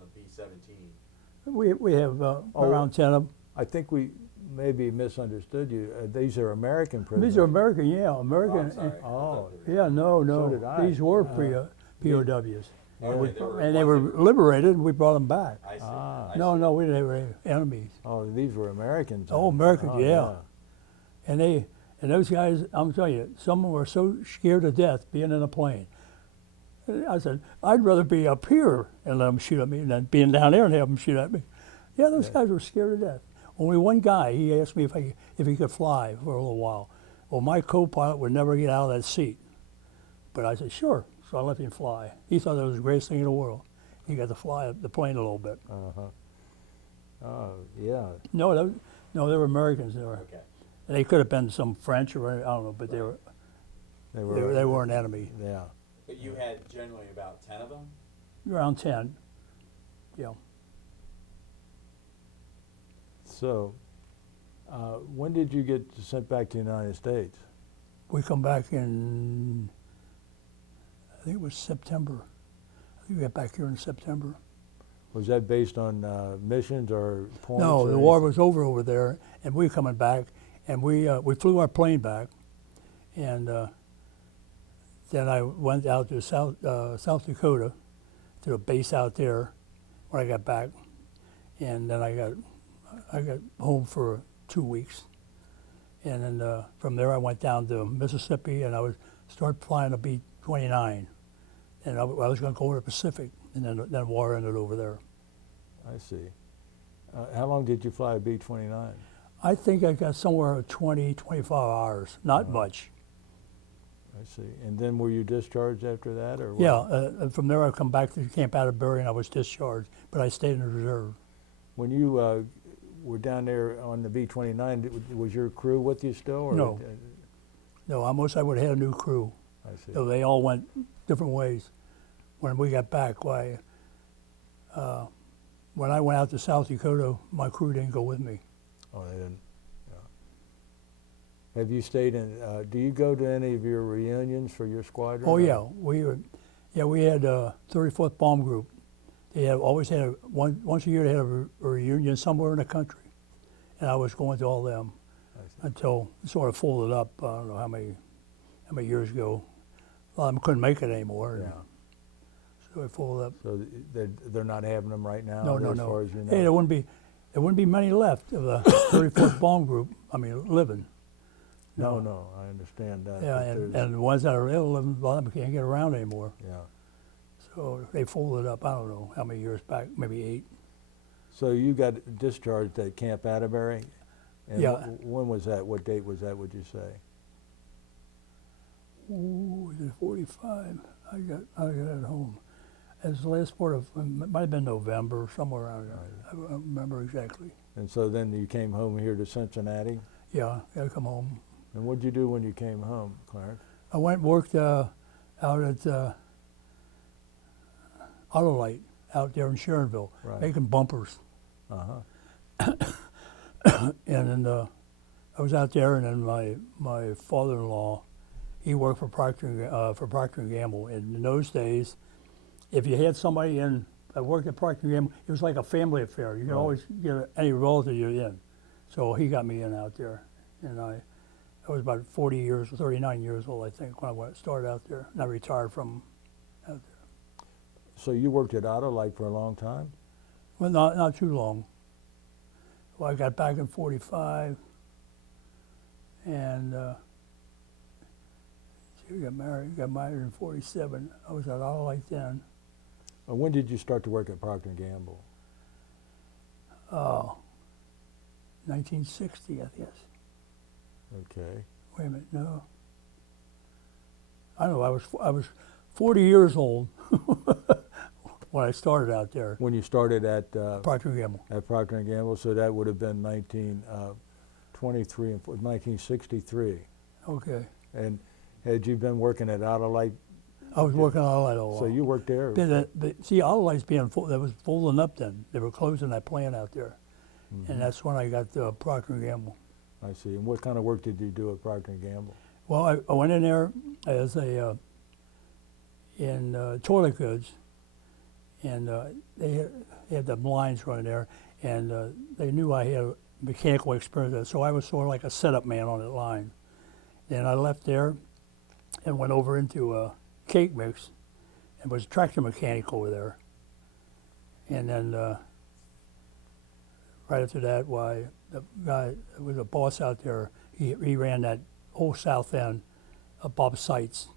the B-17? We have around 10 of them. I think we maybe misunderstood you. These are American prisoners. These are American, yeah, Oh, American. I'm sorry. I Oh. thought they were- Yeah, no. So did I. These were Uh, POWs. Okay, there were And they were ones liberated, and we brought them back. that- I see. Ah. I No, see. no, we didn't have any enemies. Oh, these were Americans. Oh, then. Americans, yeah. And those guys, I'm telling you, some of them were so scared to death being in a plane. I said, I'd rather be up here and let them shoot at me than being down there and have them shoot at me. Yeah, those guys were scared to death. Only one guy, he asked me if he could fly for a little while. Well, my co-pilot would never get out of that seat. But I said, sure. So I let him fly. He thought that was the greatest thing in the world. He got to fly the plane a little bit. Uh-huh. Oh, yeah. No, they were Americans. They were. Okay. And they could have been some French or I don't know, but they weren't enemy. Yeah. But you had generally about 10 of them? Around 10. Yeah. So, when did you get sent back to the United States? We come back in, I think it was September. I think we got back here in September. Was that based on missions or points? No, or the war anything? was over there, and we were coming back, and we flew our plane back, and then I went out to South Dakota, to a base out there, when I got back, and then I got home for 2 weeks, and then from there I went down to Mississippi, and I would start flying a B-29, and I was going to go over the Pacific, and then war ended over there. I see. How long did you fly a B-29? I think I got somewhere 20, 25 hours, not much. I see. And then were you discharged after that, or what? Yeah, and from there I come back to Camp Atterbury and I was discharged, but I stayed in the reserve. When you were down there on the B-29, was your crew with you still? Or No. No, almost I would have had a new crew. I see. So they all went different ways. When we got back, when I went out to South Dakota, my crew didn't go with me. Oh, they didn't. Yeah. Have you stayed in? Do you go to any of your reunions for your squadron? Oh or- yeah, we had 34th Bomb Group. They always had once a year they had a reunion somewhere in the country, and I was going to all them I see. until it sort of folded up. I don't know how many years ago. A lot of them couldn't make it anymore. Yeah. So it folded up. So they're not having them right now, No, as far as you know? Hey, there wouldn't be. there wouldn't be many left of the 34th Bone Group, living. No, I understand that. Yeah, but and there's- the ones that are ill, living, a lot of them can't get around anymore. yeah. So they folded up, I don't know how many years back, maybe 8. So you got discharged at Camp Atterbury? And Yeah. When was that? What date was that, would you say? Ooh, was it 45? I got it home. It was the last part of, it might have been November, somewhere around there. I don't remember exactly. And so then you came home here to Cincinnati? Yeah, I come home. And what did you do when you came home, Clarence? I went and worked out at Autolite out there in Sharonville, Right. making bumpers. Uh-huh. And then I was out there, and then my father-in-law, he worked for Procter and Gamble. And in those days, if you had somebody in that worked at Procter and Gamble, it was like a family affair. You could Right. always get any relative you're in. So he got me in out there, and I was about 39 years old, I think, when I started out there. And I retired from out there. So you worked at Autolite for a long time? Well, not too long. Well, I got back in 45, and we got married in 47. I was at Autolite then. When did you start to work at Procter & Gamble? 1960, I guess. Okay. Wait a minute, no. I don't know. I was 40 years old when I started out there. When you started at Procter & Gamble. Procter & Gamble, so that would have been 1963. Okay. And had you been working at Autolite? I was working on Autolite a while. So you worked there? See, Autolite's being that was folding up then. They were closing that plant out there, and that's when I got Procter & Gamble. I see. And what kind of work did you do at Procter & Gamble? Well, I went in there as in toilet goods, and they had the lines running there, and they knew I had mechanical experience, so I was sort of like a setup man on that line. Then I left there and went over into cake mix and was a tractor mechanic over there. And then right after that, the guy that was a boss out there, he ran that whole south end of Bob Seitz.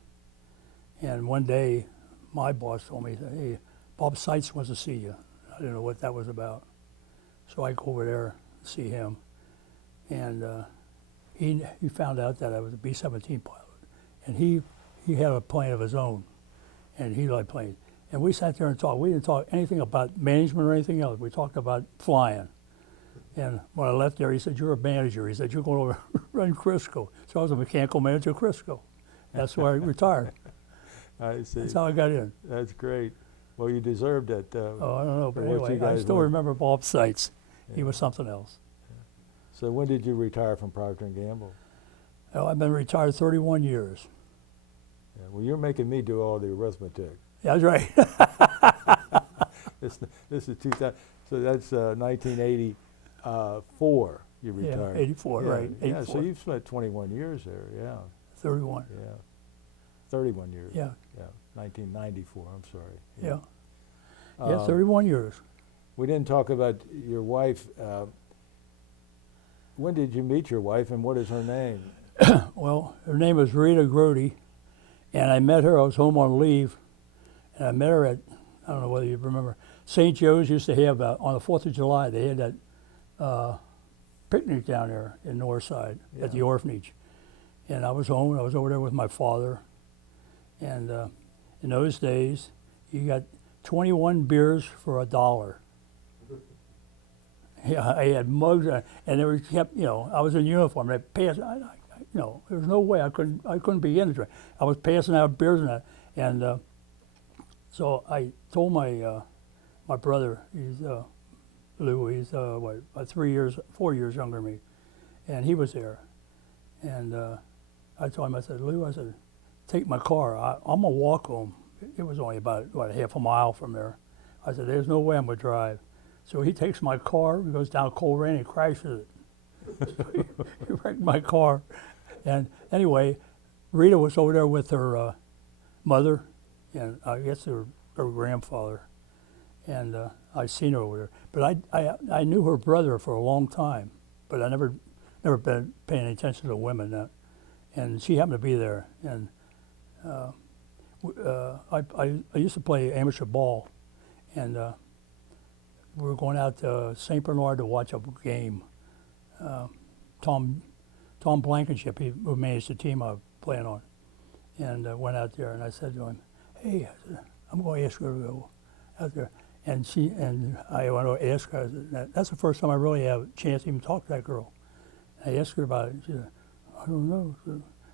And one day, my boss told me, he said, "Hey, Bob Seitz wants to see you." I didn't know what that was about. So I go over there to see him. And he found out that I was a B-17 pilot. And he had a plane of his own, and he liked planes. And we sat there and talked. We didn't talk anything about management or anything else. We talked about flying. And when I left there, he said, "You're a manager." He said, "You're going to run Crisco." So I was a mechanical manager at Crisco. That's where I retired. I see. That's how I got in. That's great. Well, you deserved it. Oh, I don't know, but for what you anyway, I guys still went- remember Bob Seitz. He Yeah. was something else. So when did you retire from Procter & Gamble? Oh, I've been retired 31 years. Yeah, well, you're making me do all the arithmetic. Yeah, that's right. This is 2000, so that's 1984 you retired. Yeah, 84, Yeah, right. Yeah, 84. so you've spent 21 years there, yeah, 31. yeah. 31 years. Yeah, 1994, I'm sorry. yeah. Um, Yeah, 31 years. We didn't talk about your wife. When did you meet your wife, and what is her name? Well, her name was Rita Grody, and I met her. I was home on leave, and I met her at, I don't know whether you remember, St. Joe's used to have, on the 4th of July, they had that picnic down there in Northside at the Yeah. orphanage. And I was home, and I was over there with my father. And in those days, you got 21 beers for $1. Yeah, I had mugs, and they were kept. I was in uniform. They passed. There was no way I couldn't be in it. I was passing out beers and that, and so I told my brother. He's Lou. He's 4 years younger than me, and he was there, and I told him. I said, "Lou," I said, "take my car. I'm gonna walk home." It was only about half a mile from there. I said, "There's no way I'm gonna drive." So he takes my car, he goes down Coleraine and crashes it. So he wrecked my car. And anyway, Rita was over there with her mother and I guess her grandfather. and I seen her over there. But I knew her brother for a long time, but I never been paying any attention to women. And she happened to be there, and I used to play amateur ball, and we were going out to St. Bernard to watch a game. Tom Blankenship, who managed the team I was playing on, and went out there, and I said to him, "Hey, I said, I'm going to ask her to go out there." And I went to ask her. I said, that's the first time I really have a chance to even talk to that girl. I asked her about it. She said, "I don't know."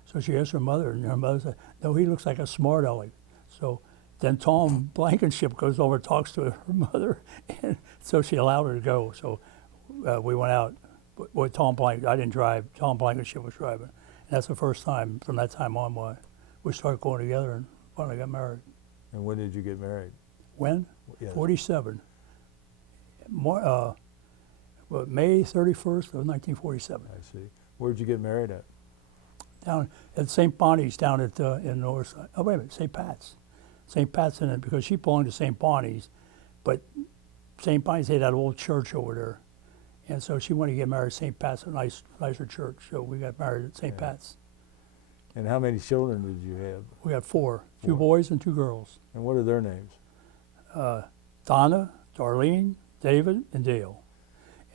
So she asked her mother, and her mother said, "No, he looks like a smart aleck." So then Tom Blankenship goes over and talks to her mother, and so she allowed her to go. So we went out with Tom Blankenship. I didn't drive. Tom Blankenship was driving. And that's the first time, from that time on, we started going together and finally got married. And when did you get married? When? Yes. 47. May 31st of 1947. I see. Where'd you get married at? Down at St. Bonnie's down at in Northside. Oh, wait a minute, St. Pat's. St. Pat's in it because she belonged to St. Bonnie's, but St. Bonnie's had that old church over there. And so she wanted to get married at St. Pat's, a nicer church. So we got married at St. Yeah. Pat's. And how many children did you have? We got four, 2 Four. boys and 2 girls. And what are their names? Donna, Darlene, David, and Dale.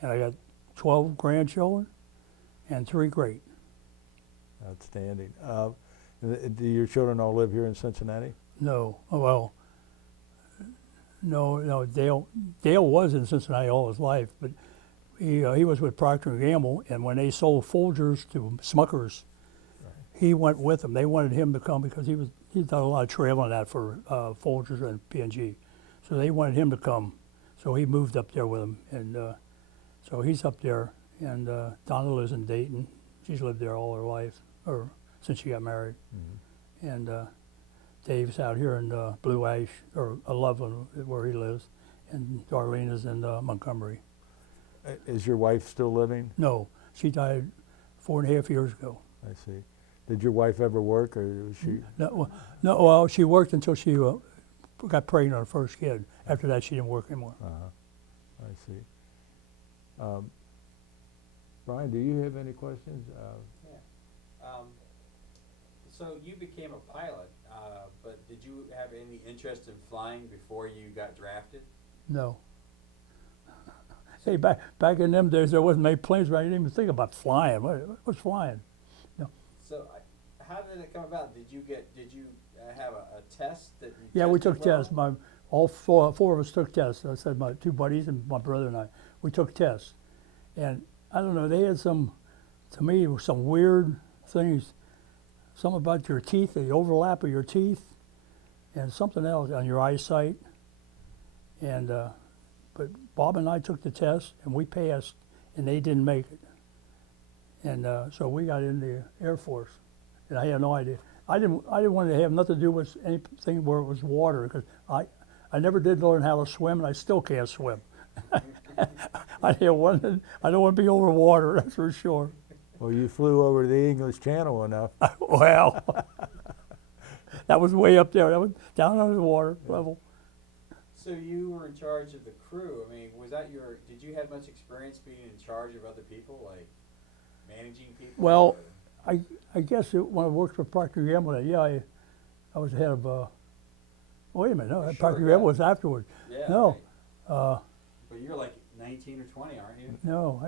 And I got 12 grandchildren and 3 great. Outstanding. Do your children all live here in Cincinnati? No, well, no. Dale was in Cincinnati all his life, but he was with Procter & Gamble, and when they sold Folgers to Smuckers, he went with them. They wanted him to come because he'd done a lot of traveling that for Folgers and P&G, so they wanted him to come. So he moved up there with them, and so he's up there. And Donna lives in Dayton. She's lived there all her life, or since she got married. Mm-hmm. And Dave's out here in Blue Ash, or Loveland, where he lives, and Darlene is in Montgomery. Is your wife still living? No, she died 4.5 years ago. I see. Did your wife ever work, or was she? No, well, she worked until she got pregnant on her first kid. After that, she didn't work anymore. I see. Brian, do you have any questions? So you became a pilot, but did you have any interest in flying before you got drafted? No. Hey, back in them days, there wasn't many planes, right? I didn't even think about flying. What's flying? No. So how did it come about? Did you have a test that you Yeah, we tested took well? tests. All four of us took tests. I said my 2 buddies and my brother and I. We took tests, and I don't know. They had some weird things. Something about your teeth, the overlap of your teeth, and something else on your eyesight. And but Bob and I took the test, and we passed, and they didn't make it. And so we got in the Air Force, and I had no idea. I didn't want to have nothing to do with anything where it was water, because I never did learn how to swim, and I still can't swim. I don't want to be over water, that's for sure. Well, you flew over the English Channel enough. Well, that was way up there. That was down under the water level. So you were in charge of the crew. I mean, did you have much experience being in charge of other people, like managing people? Well, I guess when I worked for Procter & Gamble, yeah, I was head of. Wait a minute, no, Sure, Procter & yeah. Gamble was afterward. Yeah. No, Right. But you're like 19 or 20, aren't you? no,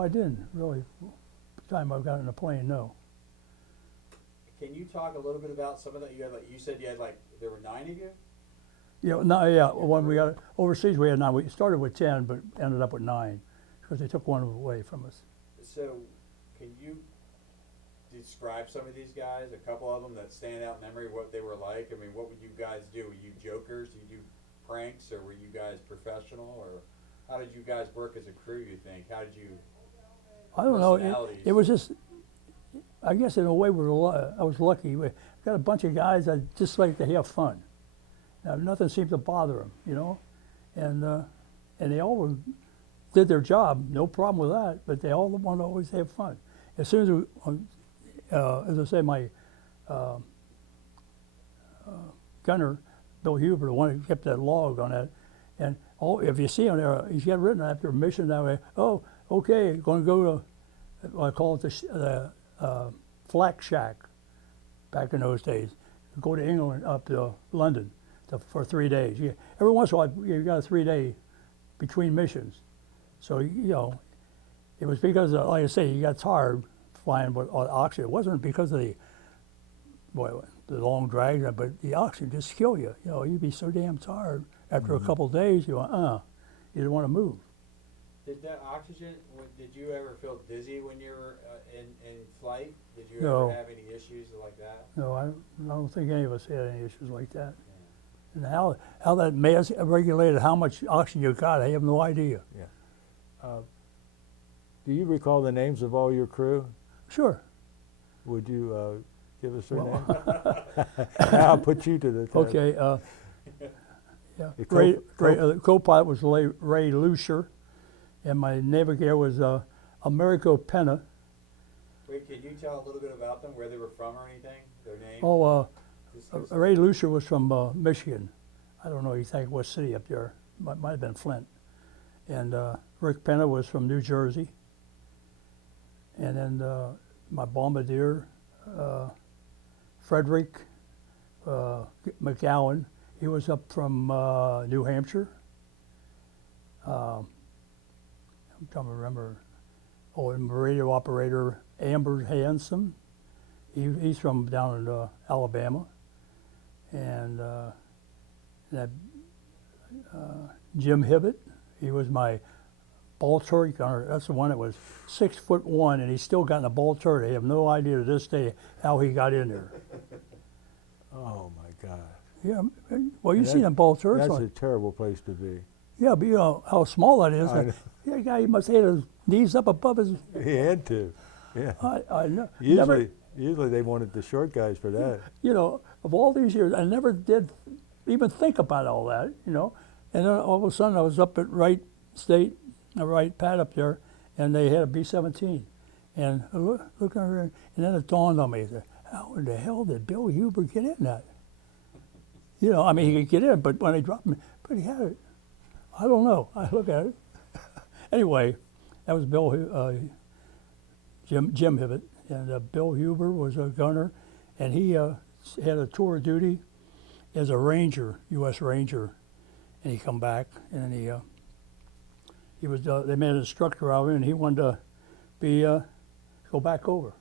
I didn't really. The time I got in the plane, no. Can you talk a little bit about some of that? You said there were 9 of you? Yeah, no, yeah. When we got overseas, we had 9. We started with 10, but ended up with 9 because they took one away from us. So, can you describe some of these guys? A couple of them that stand out in memory, what they were like. I mean, what would you guys do? Were you jokers? Did you do pranks, or were you guys professional, or how did you guys work as a crew? You think? How did you? I don't know. Personalities. It was just. I guess in a way I was lucky. We got a bunch of guys that just like to have fun. Nothing seemed to bother them, you know, and they all did their job, no problem with that. But they all want to always have fun. As soon as I say, my gunner, Bill Huber, the one who kept that log on that. And if you see him there, he's got written after mission that way. Oh, okay, going to go to, I call it the flak shack. Back in those days, go to England up to London for 3 days. Every once in a while, you got a 3-day between missions. So it was because, like I say, you got tired flying with oxygen. It wasn't because of the long drag, but the oxygen just kill you. You'd be so damn tired after a couple of days. You didn't want to move. Did that oxygen? Did you ever feel dizzy when you were in flight? Did you No. ever have any issues like that? No, I don't think any of us had any issues like that. And how that regulated how much oxygen you got, I have no idea. Do you recall the names of all your crew? Sure. Would you give us their names? I'll put you to the test. Okay. Yeah. The The co-pilot was Ray Lucier, and my navigator was Americo Penna. Wait, can you tell a little bit about them, where they were from or anything? Their names? Oh, Just- Ray Lucier was from Michigan. I don't know exactly what city up there. Might have been Flint. And Rick Penna was from New Jersey. And then my bombardier, Frederick McGowan, he was up from New Hampshire. I'm trying to remember. Oh, and radio operator Amber Hanson. He's from down in Alabama. And that Jim Hibbett, he was my ball turret gunner. That's the one that was 6'1", and he's still got in a ball turret. I have no idea to this day how he got in there. Oh my God. Yeah, well, you've seen them ball turrets. That's a terrible place to be. Yeah, but you know how small that is. I know. Yeah, guy, he must have had his knees up above his. He had to. Yeah. I know. Usually they wanted the short guys for that. You know, of all these years, I never did even think about all that, you know. And then all of a sudden, I was up at Wright State, Wright Pad up there, and they had a B-17. And I look at her, and then it dawned on me, I said, how in the hell did Bill Huber get in that? You know, I mean, he could get in, but when they dropped him, but he had it. I don't know. I look at it. Anyway, that was Jim Hibbett, and Bill Huber was a gunner, and he had a tour of duty as a Ranger, U.S. Ranger, and he come back, and he was they made an instructor out of him, and he wanted to be go back over.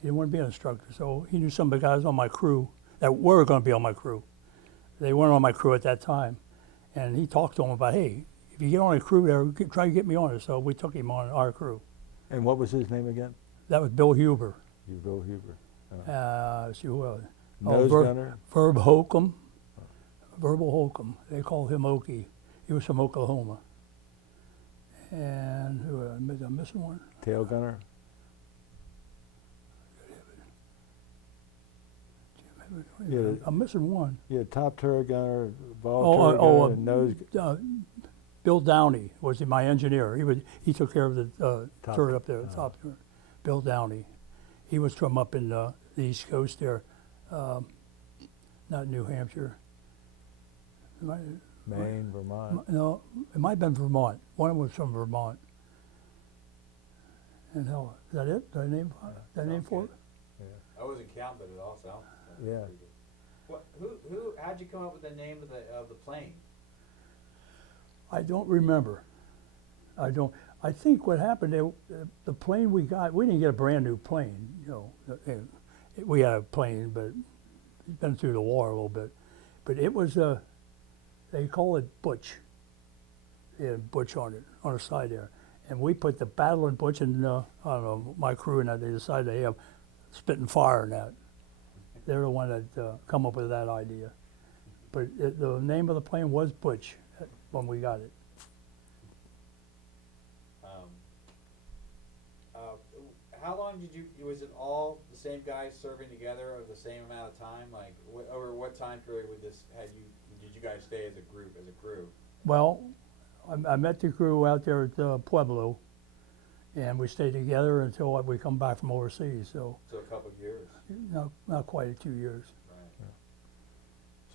He didn't want to be an instructor, so he knew some of the guys on my crew that were going to be on my crew. They weren't on my crew at that time, and he talked to them about, hey, if you get on a crew there, try to get me on it. So we took him on our crew. And what was his name again? That was Bill Huber. Bill Huber. Let's see who else. Nose gunner? Verb Holcomb. Verbal Holcomb. They called him Okie. He was from Oklahoma. And who I'm missing one? Tail gunner? Yeah. I'm missing one. Yeah, top turret gunner, ball turret gunner, and nose. Bill Downey was my engineer. He took care of the Top- turret up there, the top turret. Bill Downey. He was from up in the East Coast there, not New Hampshire. Maine, Vermont. No, it might have been Vermont. One of them was from Vermont. And hell, is that it? Did I name for it? I wasn't counting, but it all sounds. Yeah. pretty good. What? How'd you come up with the name of the plane? I don't remember. I think what happened, the plane we got, we didn't get a brand new plane, you know. We had a plane, but it's been through the war a little bit. But it was, they call it Butch. They had Butch on it, on the side there. And we put the Battle and Butch, and I don't know, my crew and that, they decided to have spitting fire in that. They're the one that come up with that idea. But the name of the plane was Butch when we got it. How long was it all the same guys serving together over the same amount of time? Like, over what time period did you guys stay as a crew? Well, I met the crew out there at Pueblo, and we stayed together until we come back from overseas. So So a couple of years. not quite 2 years.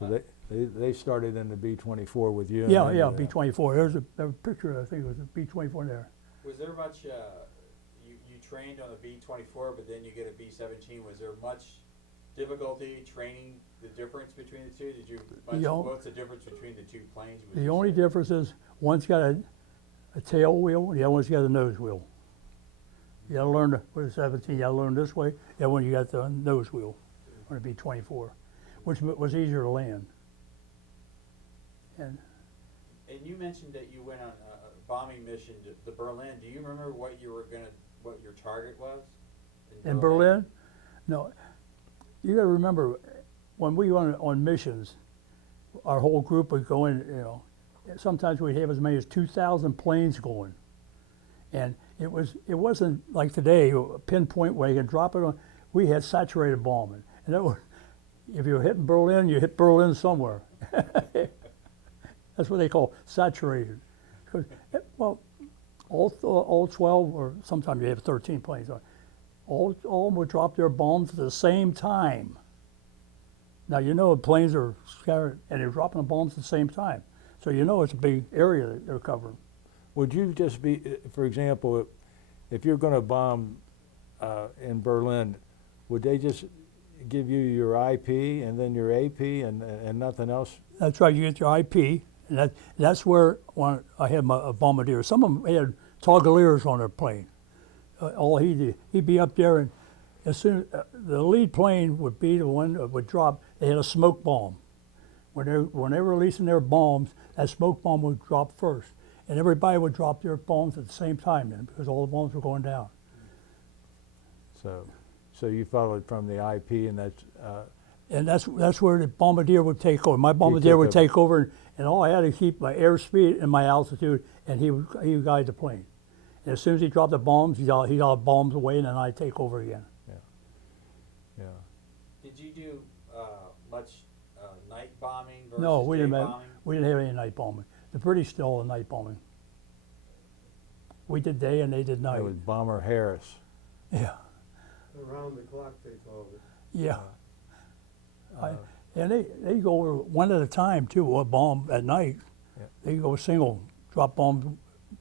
Right. So They started in the B-24 with you. and Yeah, then yeah, the- B-24. There's a picture, I think it was a B-24 there. Was there much, you trained on the B-24, but then you get a B-17, was there much difficulty training the difference between the two? Did you, what's the difference between the two planes? would The you only say? difference is one's got a tail wheel, the other one's got a nose wheel. You gotta learn with the 17, you gotta learn this way. The other one you got the nose wheel on a B-24, which was easier to land. And And you mentioned that you went on a bombing mission to Berlin. Do you remember what you were what your target was? in Berlin, no, you gotta remember, when we went on missions, our whole group would go in, sometimes we'd have as many as 2,000 planes going. And it wasn't like today, a pinpoint where you can drop it on. We had saturated bombing. And that was, if you were hitting Berlin, you hit Berlin somewhere. That's what they call saturated. 'Cause, well, all 12, or sometimes you have 13 planes, all of them would drop their bombs at the same time. Now, the planes are scattered, and they're dropping the bombs at the same time. So it's a big area that they're covering. Would you just be, for example, if you're going to bomb in Berlin, would they just give you your IP and then your AP and nothing else? That's right, you get your IP, and that's where when I had a bombardier. Some of them had toggleers on their plane. All he'd be up there, and as soon the lead plane would be the one that would drop. They had a smoke bomb. When they were releasing their bombs, that smoke bomb would drop first, and everybody would drop their bombs at the same time then, because all the bombs were going down. So you followed from the IP, and that's And that's where the bombardier would take over. My bombardier would take over, and all I had to keep my airspeed and my altitude, and he would guide the plane. And as soon as he dropped the bombs, he got bombs away, and then I'd take over again. yeah. Did you do much night bombing versus No, day bombing? we didn't have any night bombing. The British did all the night bombing. We did day, and they did night. It was Bomber Harris. Yeah, Around the clock, they called it. yeah. Uh, And they go over one at a time too. A bomb at night, Yeah. they go single, drop bombs,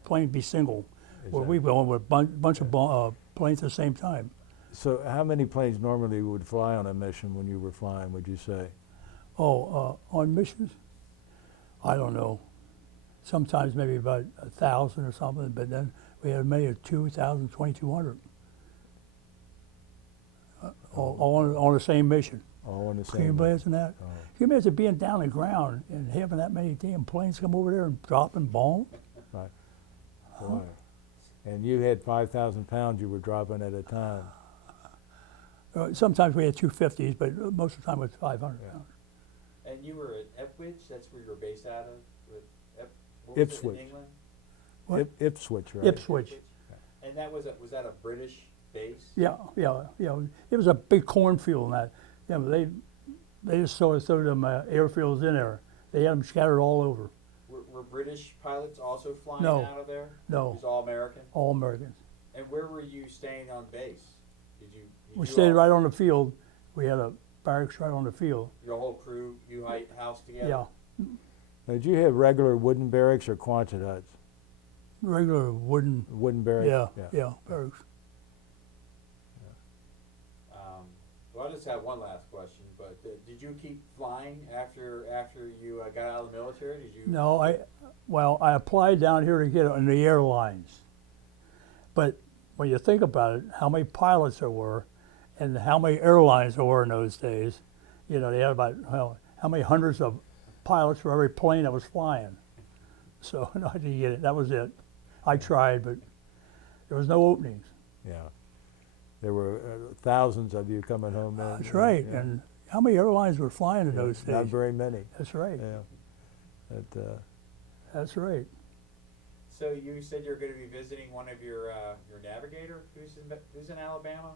plane be single. Where we go with a bunch of planes at the same time. So how many planes normally would fly on a mission when you were flying, would you say? On missions, I don't know. Sometimes maybe about 1,000 or something, but then we had maybe 2,000, 2,200. All on the same mission. All on the Can you same. imagine that? Oh. Can you imagine being down the ground and having that many damn planes come over there and dropping bombs? Right. Boy. And you had 5,000 pounds you were dropping at a time. Sometimes we had 250s, but most of the time it was 500 Yeah. pounds. And you were at Ipswich, that's where you were based out of? What was it Ipswich. in England? What? Ipswich, right? Ipswich. And was that a British base? Yeah. It was a big cornfield and that. Yeah, but they just sort of threw them airfields in there. They had them scattered all over. Were British pilots also flying No. out of there? No. It was all American? All Americans. And where were you staying on base? Did We you stayed all- right on the field. We had a barracks right on the field. Your whole crew, you house together? Yeah, Now, did you have regular wooden barracks or Quonset huts? regular wooden. Wooden barracks? Yeah, barracks. Well, I just have one last question, but did you keep flying after you got out of the military? Did you? No, I applied down here to get on the airlines. But when you think about it, how many pilots there were and how many airlines there were in those days, they had about, how many hundreds of pilots for every plane that was flying. So no, I didn't get it. That was it. I tried, but there was no openings. Yeah. There were thousands of you coming home then. That's right. Yeah. And how many airlines were flying in Yeah, those days? Not very many. That's right. Yeah. That's right. So you said you're going to be visiting one of your navigator who's in Alabama?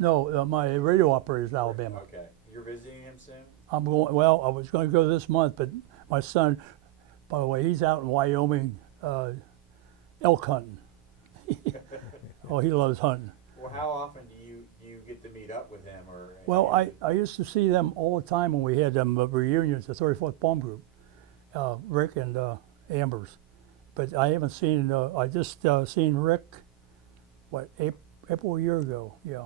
No, my radio operator is in Alabama. Okay, you're visiting him soon. I'm going. Well, I was going to go this month, but my son, by the way, he's out in Wyoming, elk hunting. Oh, he loves hunting. Well, how often do you get to meet meet up with him or? Well, I used to see them all the time when we had them reunions, the 34th Bomb Group, Rick and Amber's. But I haven't seen, I just seen Rick, April a year ago, yeah,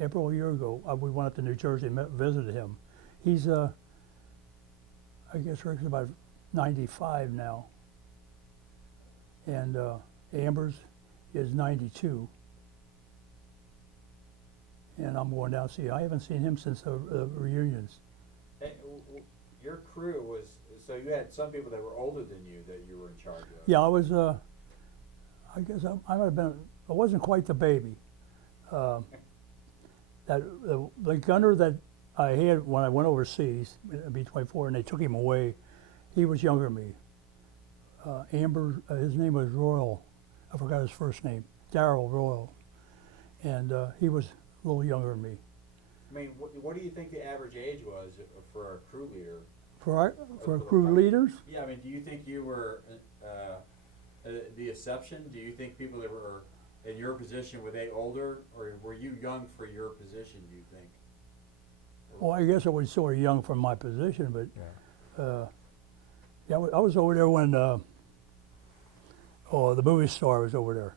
April a year ago. We went up to New Jersey and visited him. He's, I guess Rick's about 95 now. And Amber's is 92. And I'm going down to see. I haven't seen him since the reunions. Hey, your crew was, so you had some people that were older than you that you were in charge of. Yeah, I was. I guess I might have been. I wasn't quite the baby. The gunner that I had when I went overseas, B-24, and they took him away, he was younger than me. Amber, his name was Royal. I forgot his first name. Darrell Royal, and he was a little younger than me. I mean, what do you think the average age was for a crew leader? For crew leaders, Yeah, I mean, do you think you were the exception? Do you think people that were in your position, were they older, or were you young for your position, do you think? well, I guess I was sort of young for my position, but yeah, I was over there when the movie star was over there.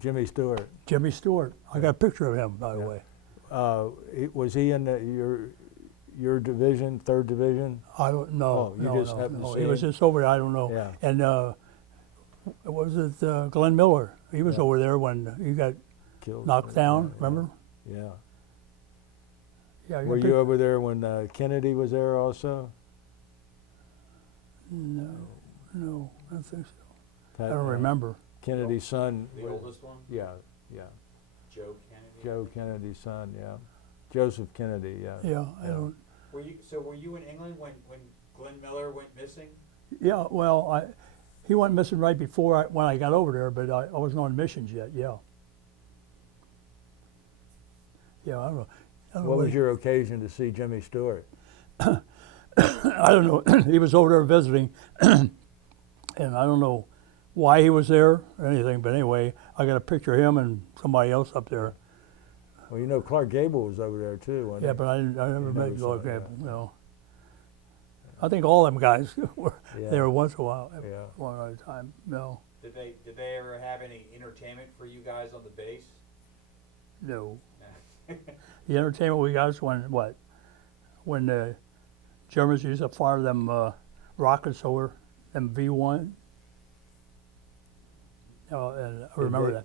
Jimmy Stewart. Jimmy Stewart. I got a picture of him, by the way. Was he in your division, 3rd Division? I don't know. Oh, you just happened to see He was him? just over there. I don't know. Yeah. And was it Glenn Miller? He was Yeah. over there when he got Killed. knocked down. Yeah, Remember? Yeah. Yeah. I got Were a you over there when Kennedy was there also? No, I don't think so. Pat, I don't remember. Kennedy's son. The oldest one? Yeah, Joe Kennedy? Joe Kennedy's son, yeah. Joseph Kennedy, yeah. Yeah, I don't. Were you in England when Glenn Miller went missing? Yeah, well, he went missing right before when I got over there, but I wasn't on missions yet. Yeah. Yeah, I don't know. What was your occasion to see Jimmy Stewart? I don't know. He was over there visiting, and I don't know why he was there or anything. But anyway, I got a picture of him and somebody else up there. Well, you know, Clark Gable was over there too, wasn't Yeah, he? but I never You met never Clark saw him, Gable. No. I think all them guys were Yeah. there once in a while, Yeah. one at a time. No, Did they ever have any entertainment for you guys on the base? no. The entertainment we got was when the Germans used to fire them rockets over them V1. And I remember that.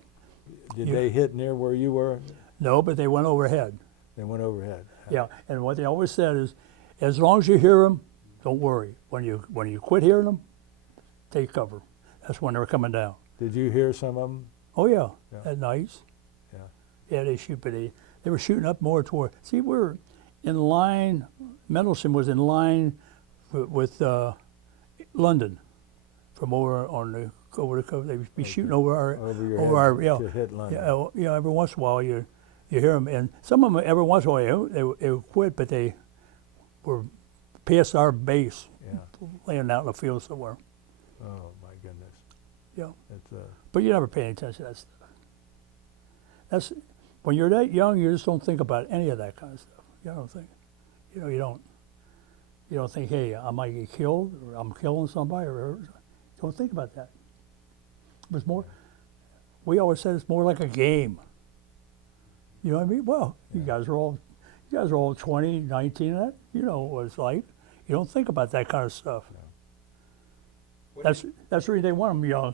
Did You- they hit near where you were? No, but they went overhead. They went overhead. Yeah, and what they always said is, as long as you hear them, don't worry. When you quit hearing them, take cover. That's when they're coming down. Did you hear some of them? Oh yeah, Yeah. at nights. Yeah. Yeah, they shoot, but they were shooting up more toward. See, we're in line. Mendelsohn was in line with London, from over the coast. They would be shooting over our Over your over head our yeah. to hit London. Yeah, every once in a while you hear them, and some of them every once in a while they would quit, but they were past our base, Yeah. laying out in the field somewhere. Oh my goodness. Yeah, It's but you never pay any attention to that stuff. That's when you're that young, you just don't think about any of that kind of stuff. You don't think, you don't. You don't think, hey, I might get killed, or I'm killing somebody, or don't think about that. It was more. We always said it's more like a game. You know what I mean? Well, you guys are all 20, 19, and that. You know what it's like. You don't think about that kind of stuff. What That's the reason they want them young.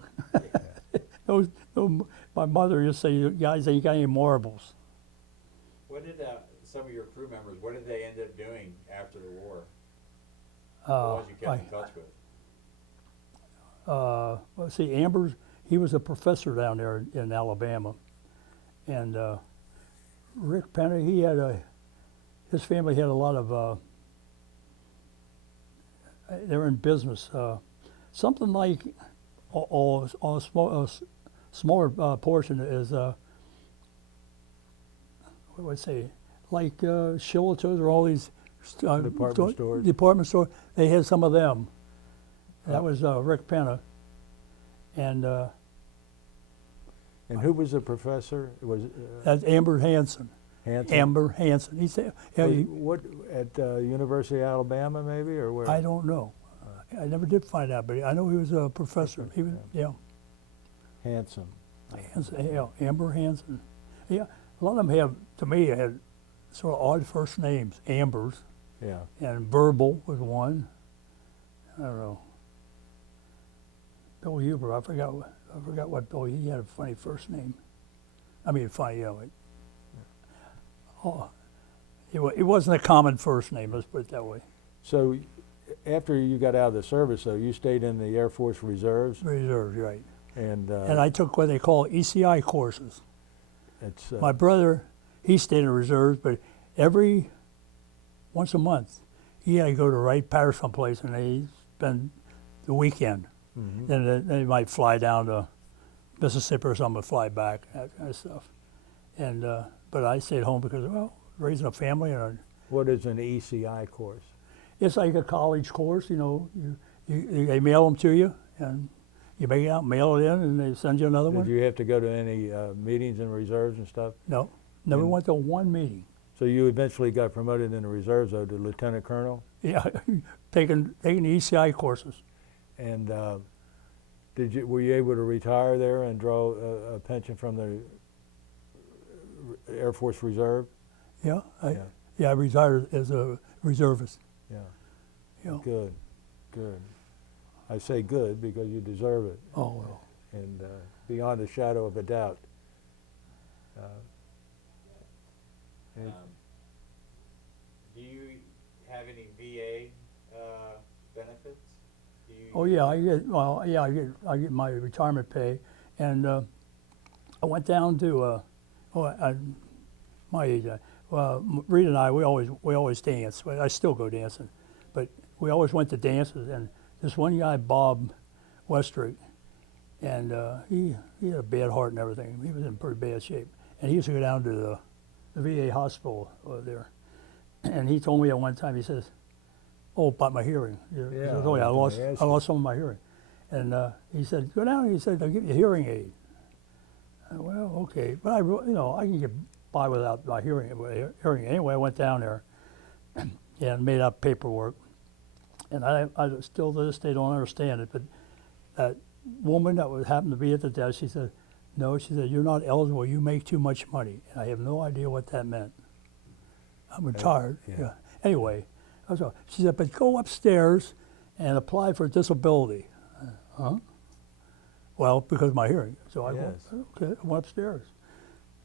My mother used to say, "You guys ain't got any marbles." What did some of your crew members? What did they end up doing after the war? The Uh, ones you kept in touch with. Let's see, Amber's. He was a professor down there in Alabama, and Rick Penny. His family had a lot of. They were in business. Something like a smaller portion is what would I say, like Shillito's or all these Department stores. They had some of them. That was Rick Penna, and And who was the professor? It was that's Amber Hansen. Hanson? Amber Hanson. He said, yeah, What, at University of Alabama maybe, or where? I don't know. I never did find out, but I know he was a professor. He was, yeah, Hanson. Hanson, yeah, Amber Hanson. Yeah, a lot of them have, to me, had sort of odd first names. Ambers Yeah. and Verbal was one. I don't know. Bill Huber, I forgot what Bill. He had a funny first name. I mean, funny, you know. Oh, it wasn't a common first name. Let's put it that way. So after you got out of the service, though, you stayed in the Air Force Reserves, Reserves, right? and And I took what they call ECI courses. it's My brother, he stayed in the reserves, but once a month, he had to go to Wright Patterson place, and they spend the weekend. mhm. Then they might fly down to Mississippi or something, and fly back, that kind of stuff. And but I stayed home because, well, raising a family, and What is an ECI course? it's like a college course. You know, they mail them to you, and you make it out, mail it in, and they send you another Did one. you have to go to any meetings in reserves and stuff? No, never And- went to one meeting. So you eventually got promoted in the reserves, though, to lieutenant colonel, Yeah, taking the ECI courses. and were you able to retire there and draw a pension from the Air Force Reserve? Yeah, Yeah. I retired as a reservist. Yeah. Yeah. Good, good. I say good because you deserve it, Oh well. and beyond a shadow of a doubt. It- Do you have any VA benefits? Do you, Oh yeah, I get my retirement pay, and I went down to my age. Rita and I, we always dance. Well, I still go dancing, but we always went to dances. And this one guy, Bob Westrick, and he had a bad heart and everything. He was in pretty bad shape, and he used to go down to the VA hospital there. And he told me at one time, he says, "Oh, about my hearing." He Yeah, says, "Oh yeah, I was gonna ask I you. lost some of my hearing." And he said, "Go down." He said, "They'll give you a hearing aid." Well, okay, but I can get by without my hearing. Anyway, I went down there and made up paperwork, and I still to this day don't understand it. But that woman that happened to be at the desk, she said, "No," she said, "you're not eligible. You make too much money." And I have no idea what that meant. I'm retired. yeah. Yeah. Anyway, she said, "But go upstairs and apply for disability." Huh? Well, because of my hearing. So I went, Yes. okay, I went upstairs.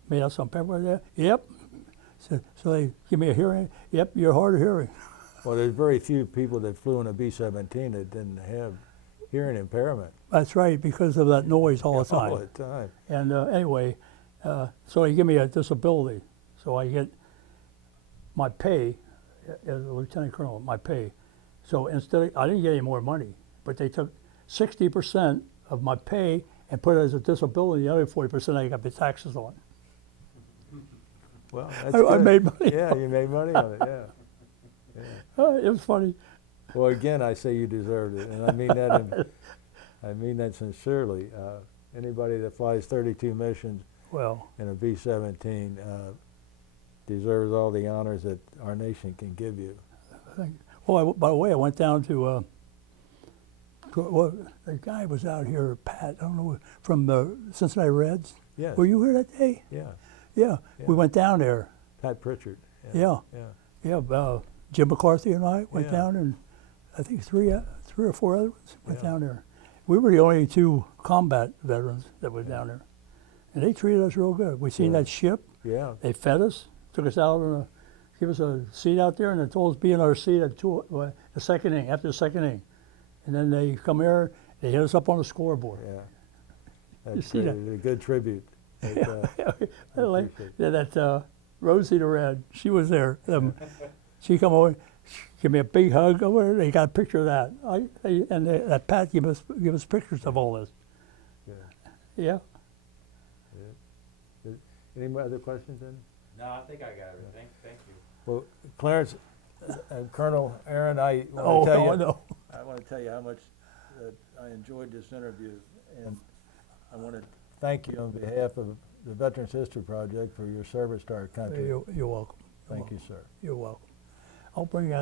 Made out some paperwork there. Yep. So they give me a hearing. Yep, you're hard of hearing. Well, there's very few people that flew in a B-17 that didn't have hearing impairment That's right, because of that noise all the time. all the time. And anyway, so they give me a disability. So I get my pay as a lieutenant colonel, my pay. So I didn't get any more money, but they took 60% of my pay and put it as a disability. The other 40% I got the taxes on. Well, that's I good. made money. Yeah, you made money on it, yeah. It was funny. Well, again, I say you deserved it, and I mean that. I mean that sincerely. Anybody that flies 32 missions Well, in a B-17 deserves all the honors that our nation can give you. by the way, I went down to the guy was out here, Pat, I don't know, from the Cincinnati Reds. Yes. Were you here that day? Yeah. Yeah. We Yeah. went down there. Pat Pritchard. Yeah. Yeah. Yeah. Jim McCarthy and I went Yeah. down, and I think three or four other ones went Yeah. down there. We were the only two combat veterans that were down there, and they treated us real good. We seen Good. that ship. Yeah. They fed us, took us out on give us a seat out there, and they told us to be in our seat at the second inning, after the second inning. And then they come here, they hit us up on the scoreboard. Yeah. That's see that? a good tribute. But, I like appreciate that Rosie the Red, she was there. She come over, give me a big hug over there. They got a picture of that. That Pat give us pictures of all this. yeah. Yeah. Any other questions then? No, I think I got everything. Thank you. Well, Clarence, Colonel Arand, I Oh, want to tell no, you, no. I want to tell you how much I enjoyed this interview, and I want to thank you on behalf of the Veterans History Project for your service to our country. You're welcome. Thank you, sir. You're welcome. I'll bring that